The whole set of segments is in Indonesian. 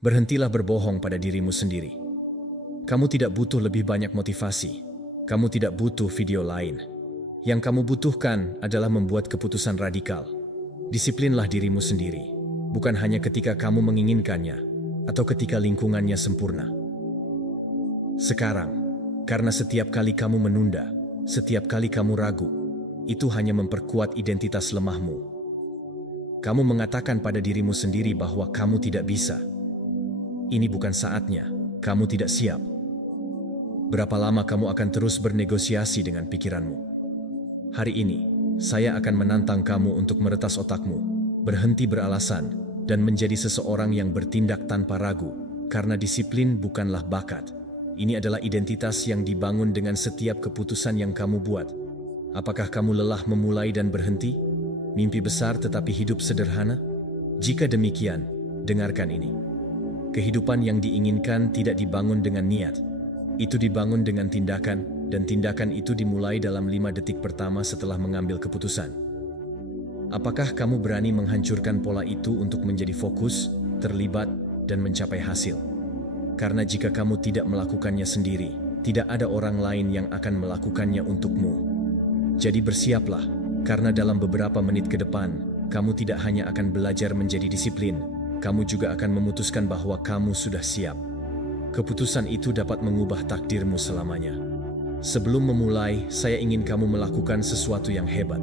Berhentilah berbohong pada dirimu sendiri. Kamu tidak butuh lebih banyak motivasi. Kamu tidak butuh video lain. Yang kamu butuhkan adalah membuat keputusan radikal. Disiplinlah dirimu sendiri, bukan hanya ketika kamu menginginkannya atau ketika lingkungannya sempurna. Sekarang, karena setiap kali kamu menunda, setiap kali kamu ragu, itu hanya memperkuat identitas lemahmu. Kamu mengatakan pada dirimu sendiri bahwa kamu tidak bisa. Ini bukan saatnya, kamu tidak siap. Berapa lama kamu akan terus bernegosiasi dengan pikiranmu? Hari ini, saya akan menantang kamu untuk meretas otakmu, berhenti beralasan, dan menjadi seseorang yang bertindak tanpa ragu, karena disiplin bukanlah bakat. Ini adalah identitas yang dibangun dengan setiap keputusan yang kamu buat. Apakah kamu lelah memulai dan berhenti? Mimpi besar tetapi hidup sederhana? Jika demikian, dengarkan ini. Kehidupan yang diinginkan tidak dibangun dengan niat. Itu dibangun dengan tindakan, dan tindakan itu dimulai dalam 5 detik pertama setelah mengambil keputusan. Apakah kamu berani menghancurkan pola itu untuk menjadi fokus, terlibat, dan mencapai hasil? Karena jika kamu tidak melakukannya sendiri, tidak ada orang lain yang akan melakukannya untukmu. Jadi bersiaplah, karena dalam beberapa menit ke depan, kamu tidak hanya akan belajar menjadi disiplin, kamu juga akan memutuskan bahwa kamu sudah siap. Keputusan itu dapat mengubah takdirmu selamanya. Sebelum memulai, saya ingin kamu melakukan sesuatu yang hebat.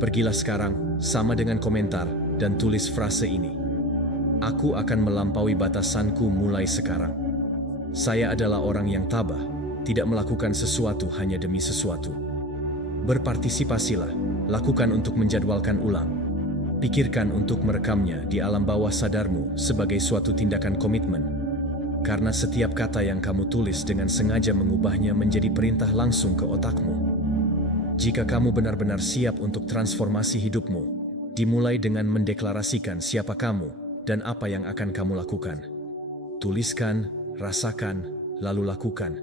Pergilah sekarang, sama dengan komentar, dan tulis frase ini. Aku akan melampaui batasanku mulai sekarang. Saya adalah orang yang tabah, tidak melakukan sesuatu hanya demi sesuatu. Berpartisipasilah, lakukan untuk menjadwalkan ulang. Pikirkan untuk merekamnya di alam bawah sadarmu sebagai suatu tindakan komitmen. Karena setiap kata yang kamu tulis dengan sengaja mengubahnya menjadi perintah langsung ke otakmu. Jika kamu benar-benar siap untuk transformasi hidupmu, dimulai dengan mendeklarasikan siapa kamu dan apa yang akan kamu lakukan. Tuliskan, rasakan, lalu lakukan.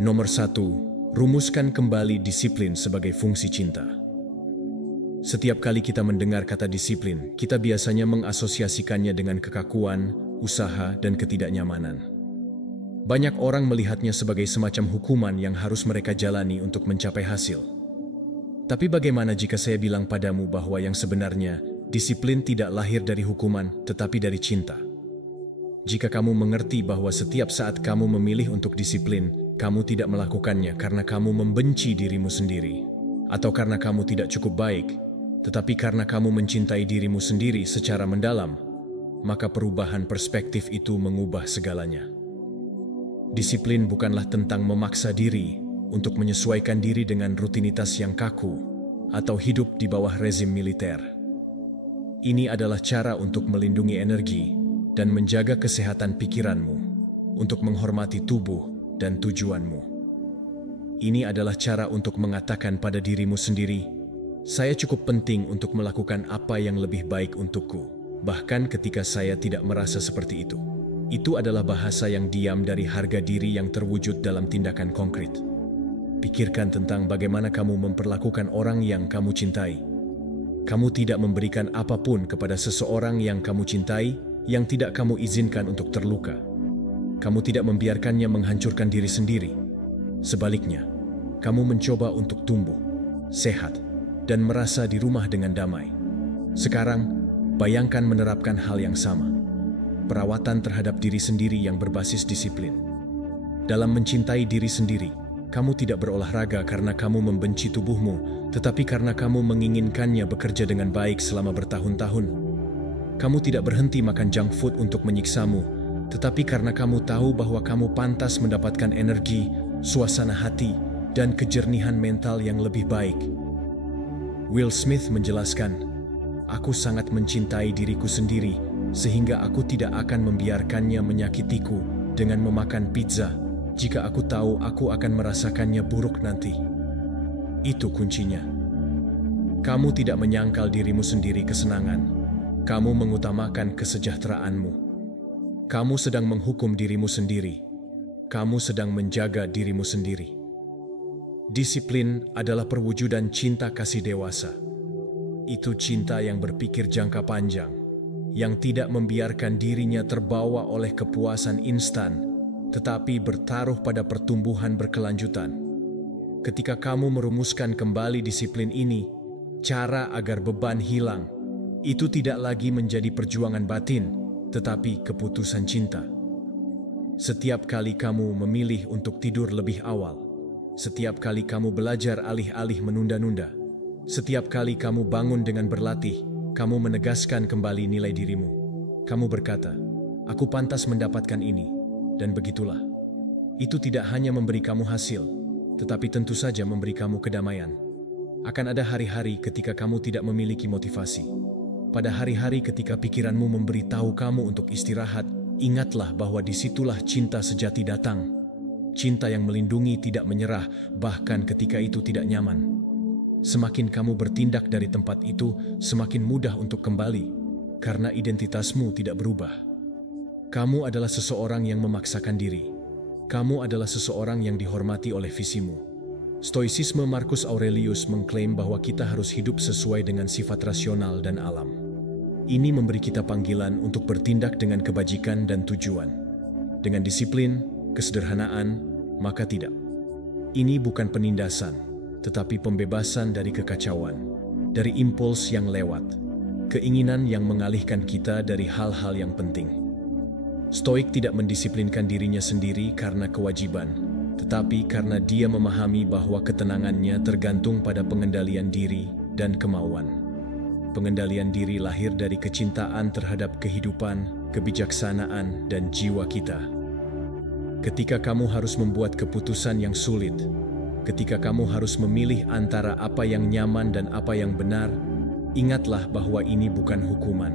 Nomor 1, rumuskan kembali disiplin sebagai fungsi cinta. Setiap kali kita mendengar kata disiplin, kita biasanya mengasosiasikannya dengan kekakuan, usaha, dan ketidaknyamanan. Banyak orang melihatnya sebagai semacam hukuman yang harus mereka jalani untuk mencapai hasil. Tapi bagaimana jika saya bilang padamu bahwa yang sebenarnya, disiplin tidak lahir dari hukuman, tetapi dari cinta? Jika kamu mengerti bahwa setiap saat kamu memilih untuk disiplin, kamu tidak melakukannya karena kamu membenci dirimu sendiri, atau karena kamu tidak cukup baik, tetapi karena kamu mencintai dirimu sendiri secara mendalam, maka perubahan perspektif itu mengubah segalanya. Disiplin bukanlah tentang memaksa diri untuk menyesuaikan diri dengan rutinitas yang kaku atau hidup di bawah rezim militer. Ini adalah cara untuk melindungi energi dan menjaga kesehatan pikiranmu, untuk menghormati tubuh dan tujuanmu. Ini adalah cara untuk mengatakan pada dirimu sendiri, saya cukup penting untuk melakukan apa yang lebih baik untukku, bahkan ketika saya tidak merasa seperti itu. Itu adalah bahasa yang diam dari harga diri yang terwujud dalam tindakan konkret. Pikirkan tentang bagaimana kamu memperlakukan orang yang kamu cintai. Kamu tidak memberikan apapun kepada seseorang yang kamu cintai, yang tidak kamu izinkan untuk terluka. Kamu tidak membiarkannya menghancurkan diri sendiri. Sebaliknya, kamu mencoba untuk tumbuh, sehat, dan merasa di rumah dengan damai. Sekarang, bayangkan menerapkan hal yang sama. Perawatan terhadap diri sendiri yang berbasis disiplin. Dalam mencintai diri sendiri, kamu tidak berolahraga karena kamu membenci tubuhmu, tetapi karena kamu menginginkannya bekerja dengan baik selama bertahun-tahun. Kamu tidak berhenti makan junk food untuk menyiksamu, tetapi karena kamu tahu bahwa kamu pantas mendapatkan energi, suasana hati, dan kejernihan mental yang lebih baik. Will Smith menjelaskan, aku sangat mencintai diriku sendiri, sehingga aku tidak akan membiarkannya menyakitiku dengan memakan pizza, jika aku tahu aku akan merasakannya buruk nanti. Itu kuncinya. Kamu tidak menyangkal dirimu sendiri kesenangan. Kamu mengutamakan kesejahteraanmu. Kamu sedang menghukum dirimu sendiri. Kamu sedang menjaga dirimu sendiri. Disiplin adalah perwujudan cinta kasih dewasa. Itu cinta yang berpikir jangka panjang, yang tidak membiarkan dirinya terbawa oleh kepuasan instan, tetapi bertaruh pada pertumbuhan berkelanjutan. Ketika kamu merumuskan kembali disiplin ini, cara agar beban hilang, itu tidak lagi menjadi perjuangan batin, tetapi keputusan cinta. Setiap kali kamu memilih untuk tidur lebih awal, setiap kali kamu belajar alih-alih menunda-nunda, setiap kali kamu bangun dengan berlatih, kamu menegaskan kembali nilai dirimu. Kamu berkata, "Aku pantas mendapatkan ini," dan begitulah. Itu tidak hanya memberi kamu hasil, tetapi tentu saja memberi kamu kedamaian. Akan ada hari-hari ketika kamu tidak memiliki motivasi. Pada hari-hari ketika pikiranmu memberitahu kamu untuk istirahat, ingatlah bahwa disitulah cinta sejati datang. Cinta yang melindungi, tidak menyerah, bahkan ketika itu tidak nyaman. Semakin kamu bertindak dari tempat itu, semakin mudah untuk kembali, karena identitasmu tidak berubah. Kamu adalah seseorang yang memaksakan diri. Kamu adalah seseorang yang dihormati oleh visimu. Stoicisme Marcus Aurelius mengklaim bahwa kita harus hidup sesuai dengan sifat rasional dan alam. Ini memberi kita panggilan untuk bertindak dengan kebajikan dan tujuan. Dengan disiplin, kesederhanaan, maka tidak. Ini bukan penindasan, tetapi pembebasan dari kekacauan, dari impuls yang lewat, keinginan yang mengalihkan kita dari hal-hal yang penting. Stoik tidak mendisiplinkan dirinya sendiri karena kewajiban, tetapi karena dia memahami bahwa ketenangannya tergantung pada pengendalian diri dan kemauan. Pengendalian diri lahir dari kecintaan terhadap kehidupan, kebijaksanaan, dan jiwa kita. Ketika kamu harus membuat keputusan yang sulit, ketika kamu harus memilih antara apa yang nyaman dan apa yang benar, ingatlah bahwa ini bukan hukuman.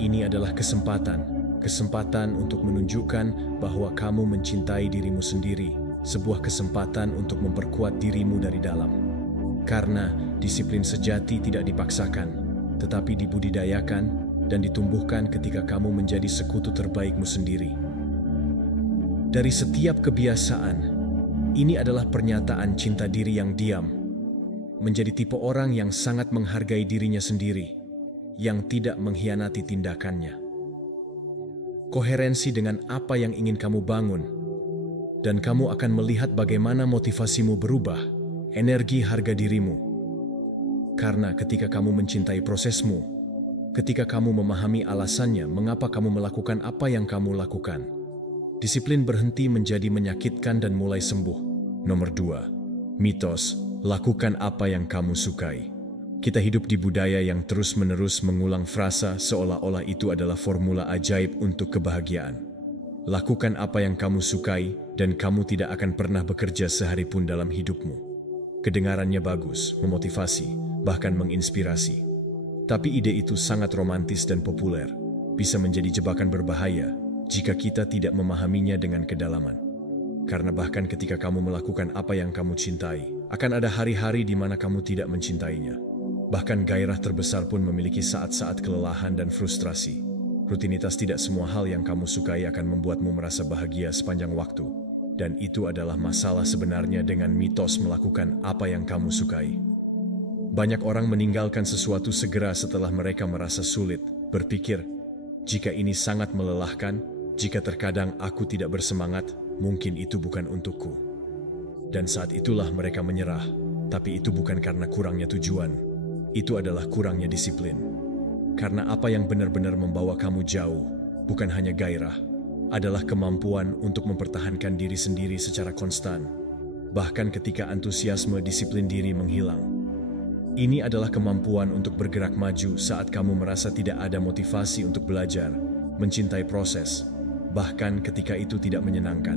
Ini adalah kesempatan untuk menunjukkan bahwa kamu mencintai dirimu sendiri, sebuah kesempatan untuk memperkuat dirimu dari dalam. Karena disiplin sejati tidak dipaksakan, tetapi dibudidayakan dan ditumbuhkan ketika kamu menjadi sekutu terbaikmu sendiri. Dari setiap kebiasaan, ini adalah pernyataan cinta diri yang diam, menjadi tipe orang yang sangat menghargai dirinya sendiri, yang tidak mengkhianati tindakannya. Koherensi dengan apa yang ingin kamu bangun, dan kamu akan melihat bagaimana motivasimu berubah, energi harga dirimu. Karena ketika kamu mencintai prosesmu, ketika kamu memahami alasannya mengapa kamu melakukan apa yang kamu lakukan, disiplin berhenti menjadi menyakitkan dan mulai sembuh. Nomor 2. Mitos, lakukan apa yang kamu sukai. Kita hidup di budaya yang terus-menerus mengulang frasa seolah-olah itu adalah formula ajaib untuk kebahagiaan. Lakukan apa yang kamu sukai dan kamu tidak akan pernah bekerja sehari pun dalam hidupmu. Kedengarannya bagus, memotivasi, bahkan menginspirasi. Tapi ide itu sangat romantis dan populer, bisa menjadi jebakan berbahaya jika kita tidak memahaminya dengan kedalaman. Karena bahkan ketika kamu melakukan apa yang kamu cintai, akan ada hari-hari di mana kamu tidak mencintainya. Bahkan gairah terbesar pun memiliki saat-saat kelelahan dan frustrasi. Rutinitas tidak semua hal yang kamu sukai akan membuatmu merasa bahagia sepanjang waktu. Dan itu adalah masalah sebenarnya dengan mitos melakukan apa yang kamu sukai. Banyak orang meninggalkan sesuatu segera setelah mereka merasa sulit, berpikir, jika ini sangat melelahkan, jika terkadang aku tidak bersemangat, mungkin itu bukan untukku. Dan saat itulah mereka menyerah, tapi itu bukan karena kurangnya tujuan, itu adalah kurangnya disiplin. Karena apa yang benar-benar membawa kamu jauh, bukan hanya gairah, adalah kemampuan untuk mempertahankan diri sendiri secara konstan, bahkan ketika antusiasme disiplin diri menghilang. Ini adalah kemampuan untuk bergerak maju saat kamu merasa tidak ada motivasi untuk belajar, mencintai proses, bahkan ketika itu tidak menyenangkan.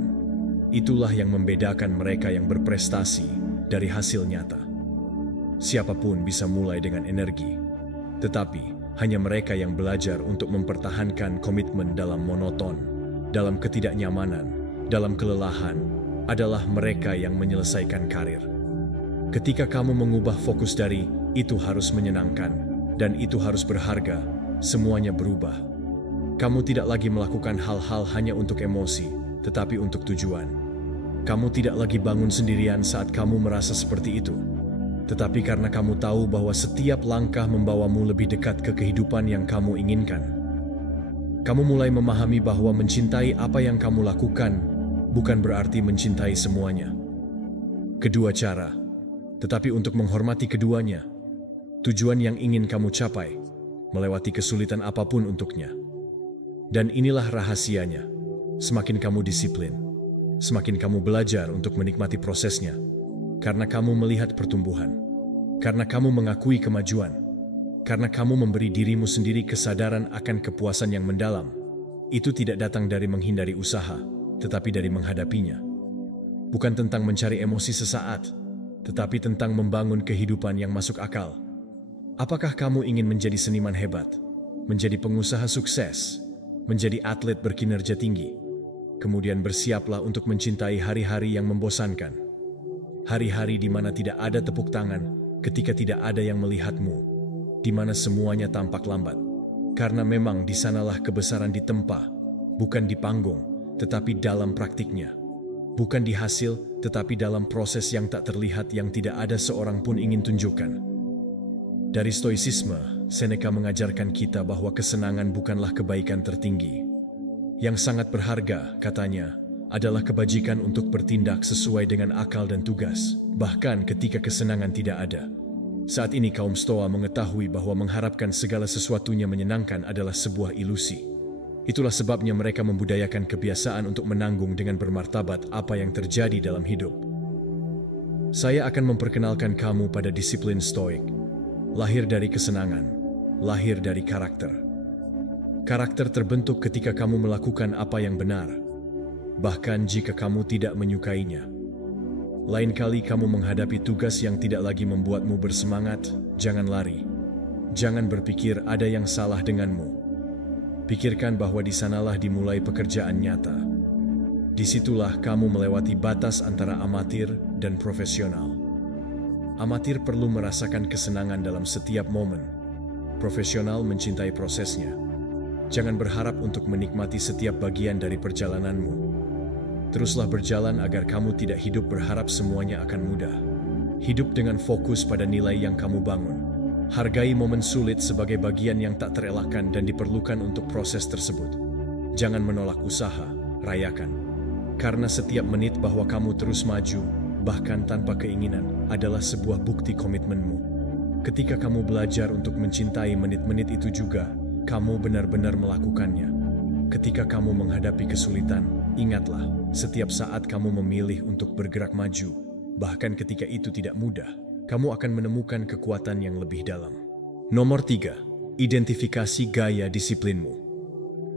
Itulah yang membedakan mereka yang berprestasi dari hasil nyata. Siapapun bisa mulai dengan energi, tetapi hanya mereka yang belajar untuk mempertahankan komitmen dalam monoton, dalam ketidaknyamanan, dalam kelelahan, adalah mereka yang menyelesaikan karir. Ketika kamu mengubah fokus dari "itu harus menyenangkan" dan "itu harus berharga", semuanya berubah. Kamu tidak lagi melakukan hal-hal hanya untuk emosi, tetapi untuk tujuan. Kamu tidak lagi bangun sendirian saat kamu merasa seperti itu, tetapi karena kamu tahu bahwa setiap langkah membawamu lebih dekat ke kehidupan yang kamu inginkan. Kamu mulai memahami bahwa mencintai apa yang kamu lakukan bukan berarti mencintai semuanya. Kedua cara, tetapi untuk menghormati keduanya, tujuan yang ingin kamu capai, melewati kesulitan apapun untuknya. Dan inilah rahasianya, semakin kamu disiplin, semakin kamu belajar untuk menikmati prosesnya, karena kamu melihat pertumbuhan, karena kamu mengakui kemajuan, karena kamu memberi dirimu sendiri kesadaran akan kepuasan yang mendalam. Itu tidak datang dari menghindari usaha, tetapi dari menghadapinya. Bukan tentang mencari emosi sesaat, tetapi tentang membangun kehidupan yang masuk akal. Apakah kamu ingin menjadi seniman hebat, menjadi pengusaha sukses, menjadi atlet berkinerja tinggi? Kemudian bersiaplah untuk mencintai hari-hari yang membosankan. Hari-hari di mana tidak ada tepuk tangan, ketika tidak ada yang melihatmu, di mana semuanya tampak lambat. Karena memang di sanalah kebesaran ditempa, bukan di panggung, tetapi dalam praktiknya. Bukan di hasil, tetapi dalam proses yang tak terlihat yang tidak ada seorang pun ingin tunjukkan. Dari Stoicisme, Seneca mengajarkan kita bahwa kesenangan bukanlah kebaikan tertinggi. Yang sangat berharga, katanya, adalah kebajikan untuk bertindak sesuai dengan akal dan tugas, bahkan ketika kesenangan tidak ada. Saat ini kaum Stoa mengetahui bahwa mengharapkan segala sesuatunya menyenangkan adalah sebuah ilusi. Itulah sebabnya mereka membudayakan kebiasaan untuk menanggung dengan bermartabat apa yang terjadi dalam hidup. Saya akan memperkenalkan kamu pada disiplin Stoik, lahir dari kesenangan, lahir dari karakter. Karakter terbentuk ketika kamu melakukan apa yang benar, bahkan jika kamu tidak menyukainya. Lain kali kamu menghadapi tugas yang tidak lagi membuatmu bersemangat, jangan lari. Jangan berpikir ada yang salah denganmu. Pikirkan bahwa di sanalah dimulai pekerjaan nyata. Disitulah kamu melewati batas antara amatir dan profesional. Amatir perlu merasakan kesenangan dalam setiap momen. Profesional mencintai prosesnya. Jangan berharap untuk menikmati setiap bagian dari perjalananmu. Teruslah berjalan agar kamu tidak hidup berharap semuanya akan mudah. Hidup dengan fokus pada nilai yang kamu bangun. Hargai momen sulit sebagai bagian yang tak terelakkan dan diperlukan untuk proses tersebut. Jangan menolak usaha, rayakan. Karena setiap menit bahwa kamu terus maju, bahkan tanpa keinginan, adalah sebuah bukti komitmenmu. Ketika kamu belajar untuk mencintai menit-menit itu juga, kamu benar-benar melakukannya. Ketika kamu menghadapi kesulitan, ingatlah, setiap saat kamu memilih untuk bergerak maju, bahkan ketika itu tidak mudah, kamu akan menemukan kekuatan yang lebih dalam. Nomor 3. Identifikasi gaya disiplinmu.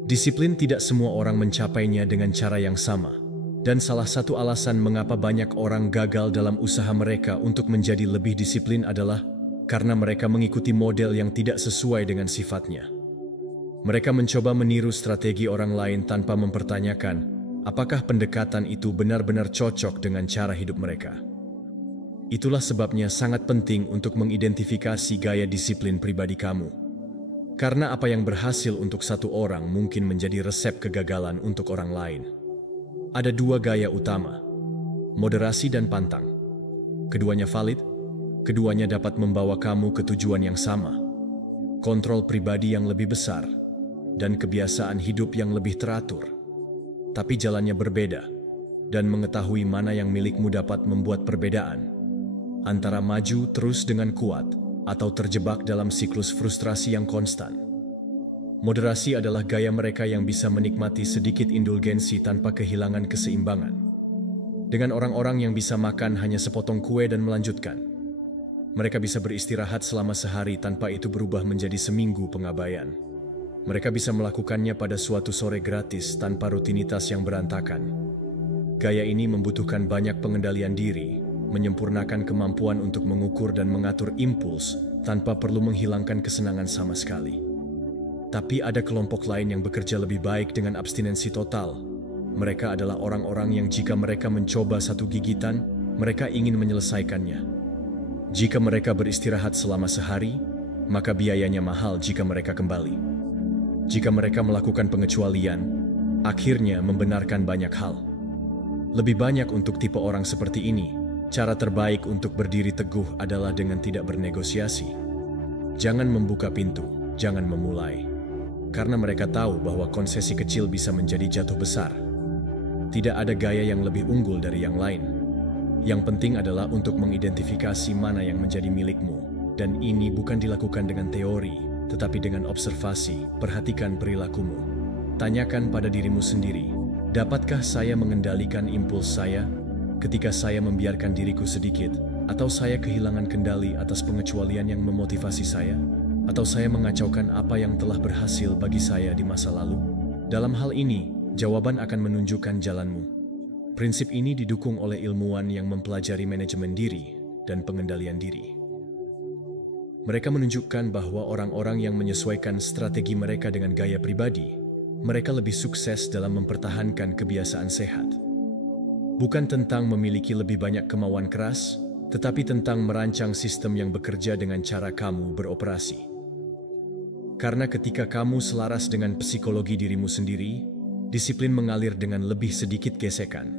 Disiplin tidak semua orang mencapainya dengan cara yang sama, dan salah satu alasan mengapa banyak orang gagal dalam usaha mereka untuk menjadi lebih disiplin adalah karena mereka mengikuti model yang tidak sesuai dengan sifatnya. Mereka mencoba meniru strategi orang lain tanpa mempertanyakan apakah pendekatan itu benar-benar cocok dengan cara hidup mereka. Itulah sebabnya sangat penting untuk mengidentifikasi gaya disiplin pribadi kamu. Karena apa yang berhasil untuk satu orang mungkin menjadi resep kegagalan untuk orang lain. Ada dua gaya utama, moderasi dan pantang. Keduanya valid, keduanya dapat membawa kamu ke tujuan yang sama. Kontrol pribadi yang lebih besar, dan kebiasaan hidup yang lebih teratur. Tapi jalannya berbeda, dan mengetahui mana yang milikmu dapat membuat perbedaan. Antara maju terus dengan kuat, atau terjebak dalam siklus frustrasi yang konstan. Moderasi adalah gaya mereka yang bisa menikmati sedikit indulgensi tanpa kehilangan keseimbangan. Dengan orang-orang yang bisa makan hanya sepotong kue dan melanjutkan. Mereka bisa beristirahat selama sehari tanpa itu berubah menjadi seminggu pengabaian. Mereka bisa melakukannya pada suatu sore gratis tanpa rutinitas yang berantakan. Gaya ini membutuhkan banyak pengendalian diri, menyempurnakan kemampuan untuk mengukur dan mengatur impuls tanpa perlu menghilangkan kesenangan sama sekali. Tapi ada kelompok lain yang bekerja lebih baik dengan abstinensi total. Mereka adalah orang-orang yang jika mereka mencoba satu gigitan, mereka ingin menyelesaikannya. Jika mereka beristirahat selama sehari, maka biayanya mahal jika mereka kembali. Jika mereka melakukan pengecualian, akhirnya membenarkan banyak hal. Lebih banyak untuk tipe orang seperti ini, cara terbaik untuk berdiri teguh adalah dengan tidak bernegosiasi. Jangan membuka pintu, jangan memulai. Karena mereka tahu bahwa konsesi kecil bisa menjadi jatuh besar. Tidak ada gaya yang lebih unggul dari yang lain. Yang penting adalah untuk mengidentifikasi mana yang menjadi milikmu. Dan ini bukan dilakukan dengan teori, tetapi dengan observasi. Perhatikan perilakumu. Tanyakan pada dirimu sendiri, dapatkah saya mengendalikan impuls saya ketika saya membiarkan diriku sedikit, atau saya kehilangan kendali atas pengecualian yang memotivasi saya, atau saya mengacaukan apa yang telah berhasil bagi saya di masa lalu? Dalam hal ini, jawaban akan menunjukkan jalanmu. Prinsip ini didukung oleh ilmuwan yang mempelajari manajemen diri dan pengendalian diri. Mereka menunjukkan bahwa orang-orang yang menyesuaikan strategi mereka dengan gaya pribadi, mereka lebih sukses dalam mempertahankan kebiasaan sehat. Bukan tentang memiliki lebih banyak kemauan keras, tetapi tentang merancang sistem yang bekerja dengan cara kamu beroperasi. Karena ketika kamu selaras dengan psikologi dirimu sendiri, disiplin mengalir dengan lebih sedikit gesekan.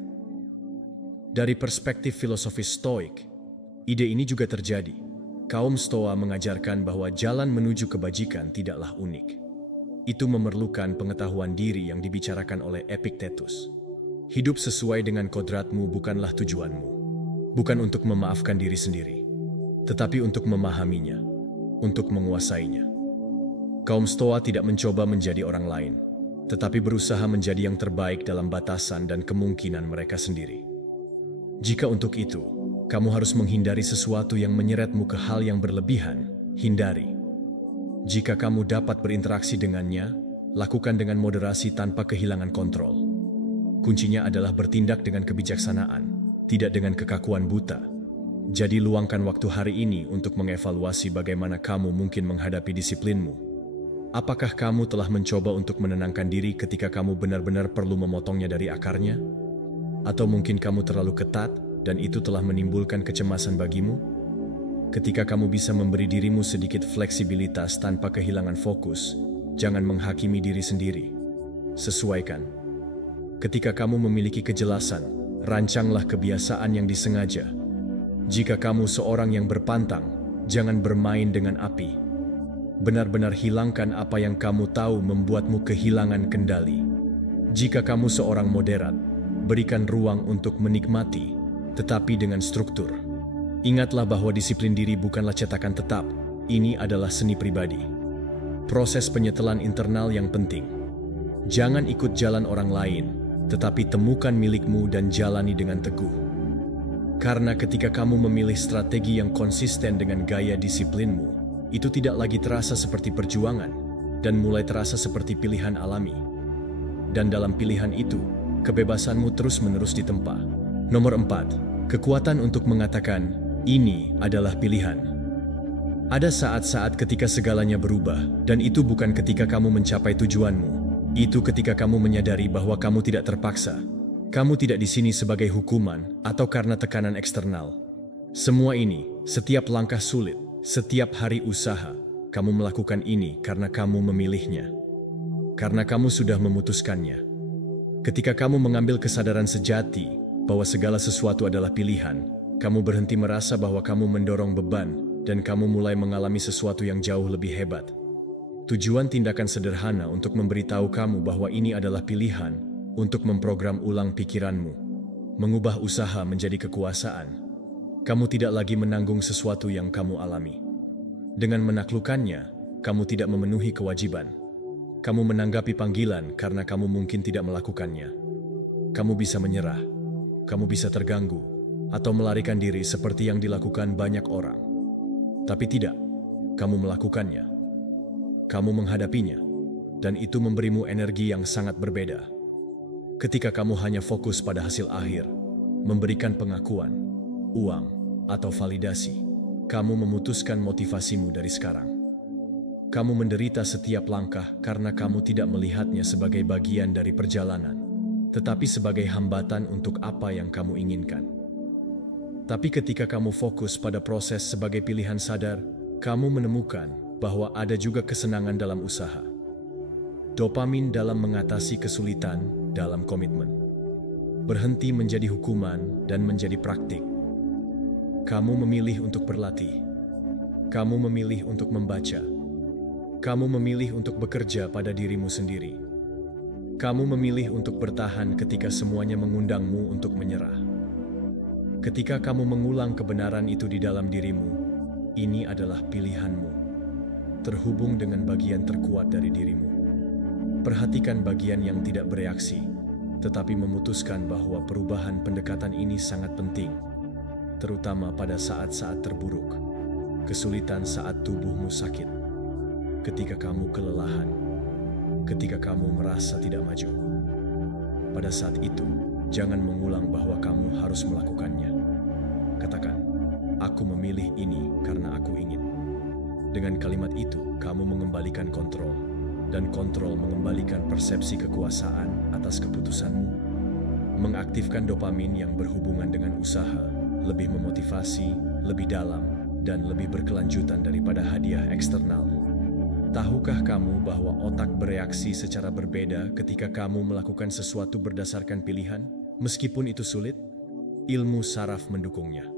Dari perspektif filosofis Stoik, ide ini juga terjadi. Kaum Stoa mengajarkan bahwa jalan menuju kebajikan tidaklah unik. Itu memerlukan pengetahuan diri yang dibicarakan oleh Epictetus. Hidup sesuai dengan kodratmu bukanlah tujuanmu. Bukan untuk memaafkan diri sendiri, tetapi untuk memahaminya, untuk menguasainya. Kaum Stoa tidak mencoba menjadi orang lain, tetapi berusaha menjadi yang terbaik dalam batasan dan kemungkinan mereka sendiri. Jika untuk itu, kamu harus menghindari sesuatu yang menyeretmu ke hal yang berlebihan, hindari. Jika kamu dapat berinteraksi dengannya, lakukan dengan moderasi tanpa kehilangan kontrol. Kuncinya adalah bertindak dengan kebijaksanaan, tidak dengan kekakuan buta. Jadi luangkan waktu hari ini untuk mengevaluasi bagaimana kamu mungkin menghadapi disiplinmu. Apakah kamu telah mencoba untuk menenangkan diri ketika kamu benar-benar perlu memotongnya dari akarnya? Atau mungkin kamu terlalu ketat dan itu telah menimbulkan kecemasan bagimu? Ketika kamu bisa memberi dirimu sedikit fleksibilitas tanpa kehilangan fokus, jangan menghakimi diri sendiri. Sesuaikan. Ketika kamu memiliki kejelasan, rancanglah kebiasaan yang disengaja. Jika kamu seorang yang berpantang, jangan bermain dengan api. Benar-benar hilangkan apa yang kamu tahu membuatmu kehilangan kendali. Jika kamu seorang moderat, berikan ruang untuk menikmati, tetapi dengan struktur. Ingatlah bahwa disiplin diri bukanlah cetakan tetap, ini adalah seni pribadi. Proses penyetelan internal yang penting. Jangan ikut jalan orang lain, tetapi temukan milikmu dan jalani dengan teguh. Karena ketika kamu memilih strategi yang konsisten dengan gaya disiplinmu, itu tidak lagi terasa seperti perjuangan, dan mulai terasa seperti pilihan alami. Dan dalam pilihan itu, kebebasanmu terus-menerus ditempa. Nomor 4, kekuatan untuk mengatakan, ini adalah pilihan. Ada saat-saat ketika segalanya berubah, dan itu bukan ketika kamu mencapai tujuanmu. Itu ketika kamu menyadari bahwa kamu tidak terpaksa. Kamu tidak di sini sebagai hukuman atau karena tekanan eksternal. Semua ini, setiap langkah sulit, setiap hari usaha, kamu melakukan ini karena kamu memilihnya. Karena kamu sudah memutuskannya. Ketika kamu mengambil kesadaran sejati bahwa segala sesuatu adalah pilihan, kamu berhenti merasa bahwa kamu mendorong beban dan kamu mulai mengalami sesuatu yang jauh lebih hebat. Tujuan tindakan sederhana untuk memberitahu kamu bahwa ini adalah pilihan, untuk memprogram ulang pikiranmu, mengubah usaha menjadi kekuasaan. Kamu tidak lagi menanggung sesuatu yang kamu alami. Dengan menaklukkannya, kamu tidak memenuhi kewajiban. Kamu menanggapi panggilan karena kamu mungkin tidak melakukannya. Kamu bisa menyerah, kamu bisa terganggu, atau melarikan diri seperti yang dilakukan banyak orang. Tapi tidak, kamu melakukannya. Kamu menghadapinya, dan itu memberimu energi yang sangat berbeda. Ketika kamu hanya fokus pada hasil akhir, memberikan pengakuan, uang, atau validasi, kamu memutuskan motivasimu dari sekarang. Kamu menderita setiap langkah karena kamu tidak melihatnya sebagai bagian dari perjalanan, tetapi sebagai hambatan untuk apa yang kamu inginkan. Tapi ketika kamu fokus pada proses sebagai pilihan sadar, kamu menemukan bahwa ada juga kesenangan dalam usaha. Dopamin dalam mengatasi kesulitan dalam komitmen. berhenti menjadi hukuman dan menjadi praktik. Kamu memilih untuk berlatih. Kamu memilih untuk membaca. Kamu memilih untuk bekerja pada dirimu sendiri. Kamu memilih untuk bertahan ketika semuanya mengundangmu untuk menyerah. Ketika kamu mengulang kebenaran itu di dalam dirimu, ini adalah pilihanmu, terhubung dengan bagian terkuat dari dirimu. Perhatikan bagian yang tidak bereaksi, tetapi memutuskan bahwa perubahan pendekatan ini sangat penting, terutama pada saat-saat terburuk, kesulitan saat tubuhmu sakit, ketika kamu kelelahan, ketika kamu merasa tidak maju. Pada saat itu, jangan mengulang bahwa kamu harus melakukannya. Katakan, "Aku memilih ini karena aku ingin." Dengan kalimat itu, kamu mengembalikan kontrol, dan kontrol mengembalikan persepsi kekuasaan atas keputusanmu, mengaktifkan dopamin yang berhubungan dengan usaha, lebih memotivasi, lebih dalam, dan lebih berkelanjutan daripada hadiah eksternal. Tahukah kamu bahwa otak bereaksi secara berbeda ketika kamu melakukan sesuatu berdasarkan pilihan, meskipun itu sulit? Ilmu saraf mendukungnya.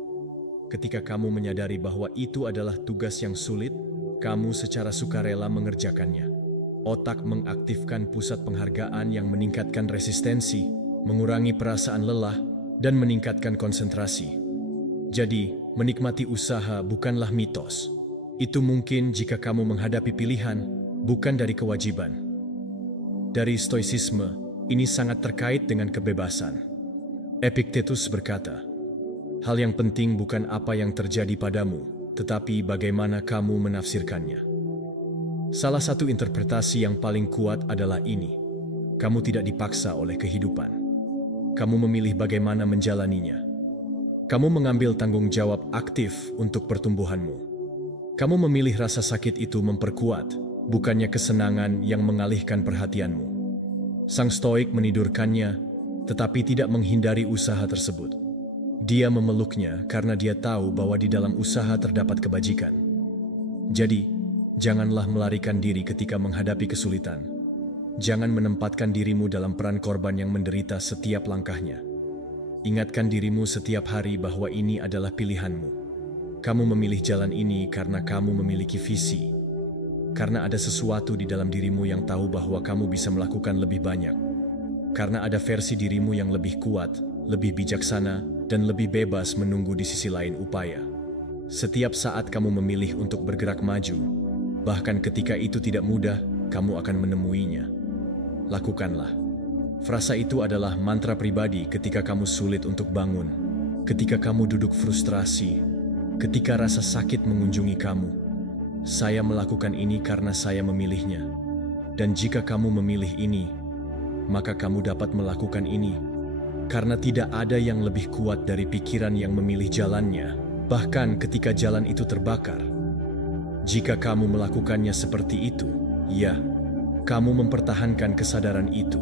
Ketika kamu menyadari bahwa itu adalah tugas yang sulit, kamu secara sukarela mengerjakannya. Otak mengaktifkan pusat penghargaan yang meningkatkan resistensi, mengurangi perasaan lelah, dan meningkatkan konsentrasi. Jadi, menikmati usaha bukanlah mitos. Itu mungkin jika kamu menghadapi pilihan, bukan dari kewajiban. Dari stoicisme, ini sangat terkait dengan kebebasan. Epictetus berkata, "Hal yang penting bukan apa yang terjadi padamu, tetapi bagaimana kamu menafsirkannya." Salah satu interpretasi yang paling kuat adalah ini: kamu tidak dipaksa oleh kehidupan. Kamu memilih bagaimana menjalaninya. Kamu mengambil tanggung jawab aktif untuk pertumbuhanmu. Kamu memilih rasa sakit itu memperkuat, bukannya kesenangan yang mengalihkan perhatianmu. Sang Stoik menidurkannya, tetapi tidak menghindari usaha tersebut. Dia memeluknya karena dia tahu bahwa di dalam usaha terdapat kebajikan. Jadi, janganlah melarikan diri ketika menghadapi kesulitan. Jangan menempatkan dirimu dalam peran korban yang menderita setiap langkahnya. Ingatkan dirimu setiap hari bahwa ini adalah pilihanmu. Kamu memilih jalan ini karena kamu memiliki visi. Karena ada sesuatu di dalam dirimu yang tahu bahwa kamu bisa melakukan lebih banyak. Karena ada versi dirimu yang lebih kuat, lebih bijaksana, dan lebih bebas menunggu di sisi lain upaya. Setiap saat kamu memilih untuk bergerak maju, bahkan ketika itu tidak mudah, kamu akan menemuinya. Lakukanlah. Frasa itu adalah mantra pribadi ketika kamu sulit untuk bangun, ketika kamu duduk frustrasi, ketika rasa sakit mengunjungi kamu. Saya melakukan ini karena saya memilihnya. Dan jika kamu memilih ini, maka kamu dapat melakukan ini. Karena tidak ada yang lebih kuat dari pikiran yang memilih jalannya, bahkan ketika jalan itu terbakar. Jika kamu melakukannya seperti itu, ya, kamu mempertahankan kesadaran itu.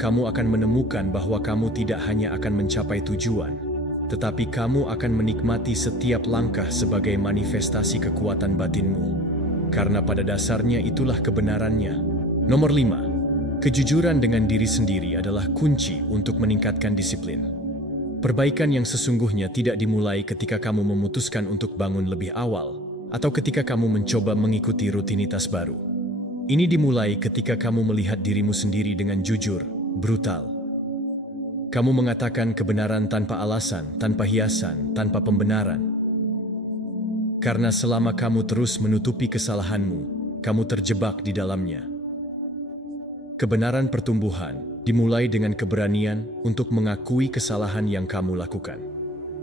Kamu akan menemukan bahwa kamu tidak hanya akan mencapai tujuan, tetapi kamu akan menikmati setiap langkah sebagai manifestasi kekuatan batinmu. Karena pada dasarnya itulah kebenarannya. Nomor 5. Kejujuran dengan diri sendiri adalah kunci untuk meningkatkan disiplin. Perbaikan yang sesungguhnya tidak dimulai ketika kamu memutuskan untuk bangun lebih awal, atau ketika kamu mencoba mengikuti rutinitas baru. Ini dimulai ketika kamu melihat dirimu sendiri dengan jujur, brutal. Kamu mengatakan kebenaran tanpa alasan, tanpa hiasan, tanpa pembenaran. Karena selama kamu terus menutupi kesalahanmu, kamu terjebak di dalamnya. Kebenaran pertumbuhan dimulai dengan keberanian untuk mengakui kesalahan yang kamu lakukan.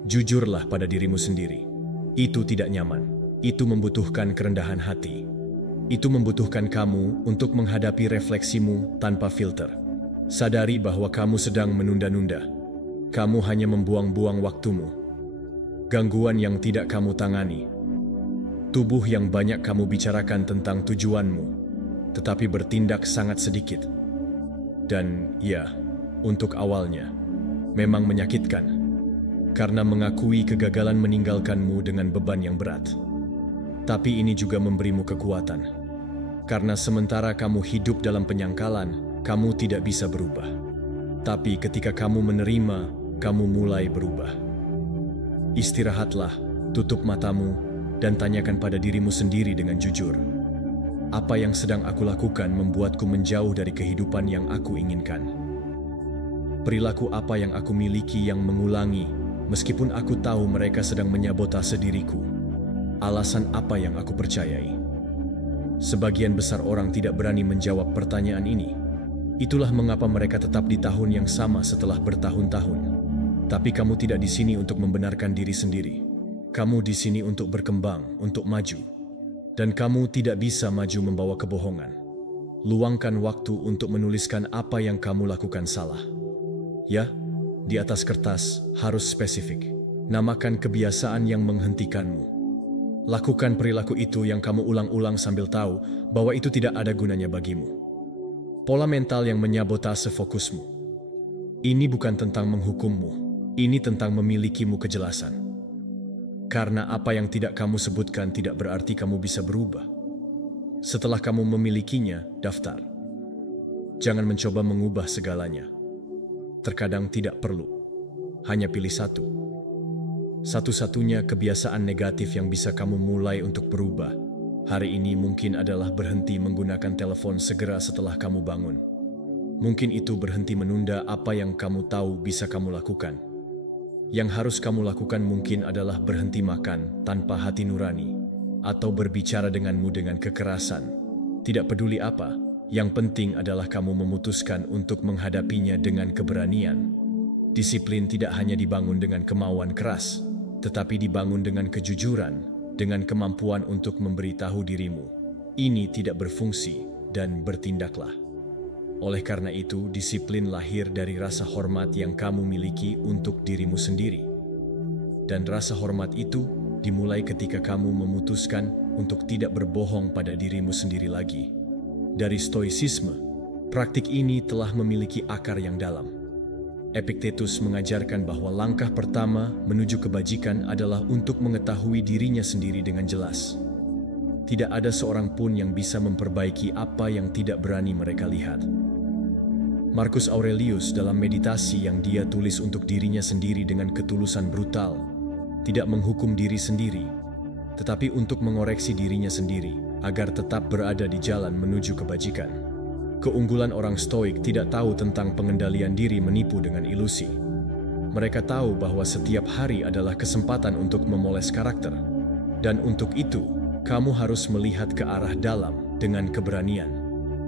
Jujurlah pada dirimu sendiri. Itu tidak nyaman. Itu membutuhkan kerendahan hati. Itu membutuhkan kamu untuk menghadapi refleksimu tanpa filter. Sadari bahwa kamu sedang menunda-nunda. Kamu hanya membuang-buang waktumu. Gangguan yang tidak kamu tangani. Tubuh yang banyak kamu bicarakan tentang tujuanmu, tetapi bertindak sangat sedikit. Dan ya, untuk awalnya, memang menyakitkan. Karena mengakui kegagalan meninggalkanmu dengan beban yang berat. Tapi ini juga memberimu kekuatan. Karena sementara kamu hidup dalam penyangkalan, kamu tidak bisa berubah. Tapi ketika kamu menerima, kamu mulai berubah. Istirahatlah, tutup matamu, dan tanyakan pada dirimu sendiri dengan jujur. Apa yang sedang aku lakukan membuatku menjauh dari kehidupan yang aku inginkan? Perilaku apa yang aku miliki yang mengulangi, meskipun aku tahu mereka sedang menyabotase diriku? Alasan apa yang aku percayai? Sebagian besar orang tidak berani menjawab pertanyaan ini. Itulah mengapa mereka tetap di tahun yang sama setelah bertahun-tahun. Tapi kamu tidak di sini untuk membenarkan diri sendiri. Kamu di sini untuk berkembang, untuk maju. Dan kamu tidak bisa maju membawa kebohongan. Luangkan waktu untuk menuliskan apa yang kamu lakukan salah. Ya, di atas kertas harus spesifik. Namakan kebiasaan yang menghentikanmu. Lakukan perilaku itu yang kamu ulang-ulang sambil tahu bahwa itu tidak ada gunanya bagimu. Pola mental yang menyabotase fokusmu. Ini bukan tentang menghukummu, ini tentang memilikimu kejelasan. Karena apa yang tidak kamu sebutkan tidak berarti kamu bisa berubah. Setelah kamu memilikinya, daftar. Jangan mencoba mengubah segalanya. Terkadang tidak perlu. Hanya pilih satu. Satu-satunya kebiasaan negatif yang bisa kamu mulai untuk berubah hari ini mungkin adalah berhenti menggunakan telepon segera setelah kamu bangun. Mungkin itu berhenti menunda apa yang kamu tahu bisa kamu lakukan. Yang harus kamu lakukan mungkin adalah berhenti makan tanpa hati nurani, atau berbicara denganmu dengan kekerasan. Tidak peduli apa, yang penting adalah kamu memutuskan untuk menghadapinya dengan keberanian. Disiplin tidak hanya dibangun dengan kemauan keras, tetapi dibangun dengan kejujuran, dengan kemampuan untuk memberitahu dirimu, ini tidak berfungsi, dan bertindaklah. Oleh karena itu, disiplin lahir dari rasa hormat yang kamu miliki untuk dirimu sendiri. Dan rasa hormat itu dimulai ketika kamu memutuskan untuk tidak berbohong pada dirimu sendiri lagi. Dari stoicisme, praktik ini telah memiliki akar yang dalam. Epictetus mengajarkan bahwa langkah pertama menuju kebajikan adalah untuk mengetahui dirinya sendiri dengan jelas. Tidak ada seorang pun yang bisa memperbaiki apa yang tidak berani mereka lihat. Marcus Aurelius dalam meditasi yang dia tulis untuk dirinya sendiri dengan ketulusan brutal, tidak menghukum diri sendiri, tetapi untuk mengoreksi dirinya sendiri agar tetap berada di jalan menuju kebajikan. Keunggulan orang Stoik tidak tahu tentang pengendalian diri menipu dengan ilusi. Mereka tahu bahwa setiap hari adalah kesempatan untuk memoles karakter. Dan untuk itu, kamu harus melihat ke arah dalam dengan keberanian.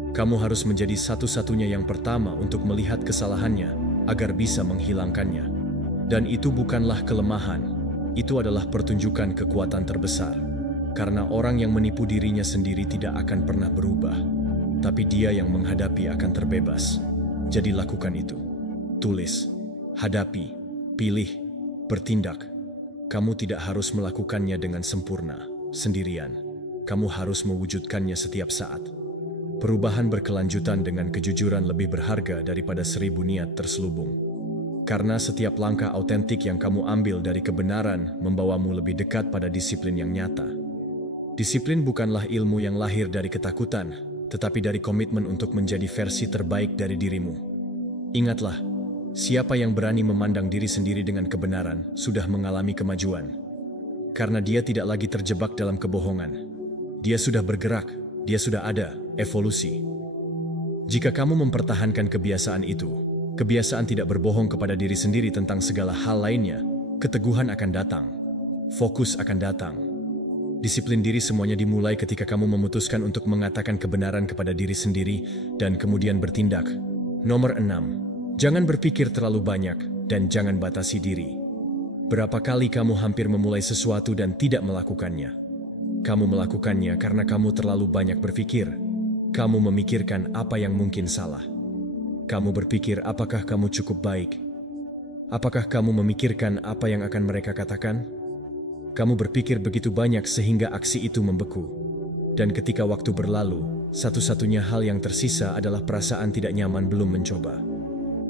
Kamu harus menjadi satu-satunya yang pertama untuk melihat kesalahannya agar bisa menghilangkannya. Dan itu bukanlah kelemahan, itu adalah pertunjukan kekuatan terbesar. Karena orang yang menipu dirinya sendiri tidak akan pernah berubah. Tapi dia yang menghadapi akan terbebas. Jadi lakukan itu. Tulis, hadapi, pilih, bertindak. Kamu tidak harus melakukannya dengan sempurna, sendirian. Kamu harus mewujudkannya setiap saat. Perubahan berkelanjutan dengan kejujuran lebih berharga daripada 1000 niat terselubung. Karena setiap langkah autentik yang kamu ambil dari kebenaran membawamu lebih dekat pada disiplin yang nyata. Disiplin bukanlah ilmu yang lahir dari ketakutan, tetapi dari komitmen untuk menjadi versi terbaik dari dirimu. Ingatlah, siapa yang berani memandang diri sendiri dengan kebenaran sudah mengalami kemajuan. Karena dia tidak lagi terjebak dalam kebohongan. Dia sudah bergerak, dia sudah ada, evolusi. Jika kamu mempertahankan kebiasaan itu, kebiasaan tidak berbohong kepada diri sendiri tentang segala hal lainnya, keteguhan akan datang, fokus akan datang. Disiplin diri semuanya dimulai ketika kamu memutuskan untuk mengatakan kebenaran kepada diri sendiri dan kemudian bertindak. Nomor 6. Jangan berpikir terlalu banyak dan jangan batasi diri. Berapa kali kamu hampir memulai sesuatu dan tidak melakukannya? Kamu melakukannya karena kamu terlalu banyak berpikir. Kamu memikirkan apa yang mungkin salah. Kamu berpikir apakah kamu cukup baik? Apakah kamu memikirkan apa yang akan mereka katakan? Kamu berpikir begitu banyak sehingga aksi itu membeku. Dan ketika waktu berlalu, satu-satunya hal yang tersisa adalah perasaan tidak nyaman belum mencoba.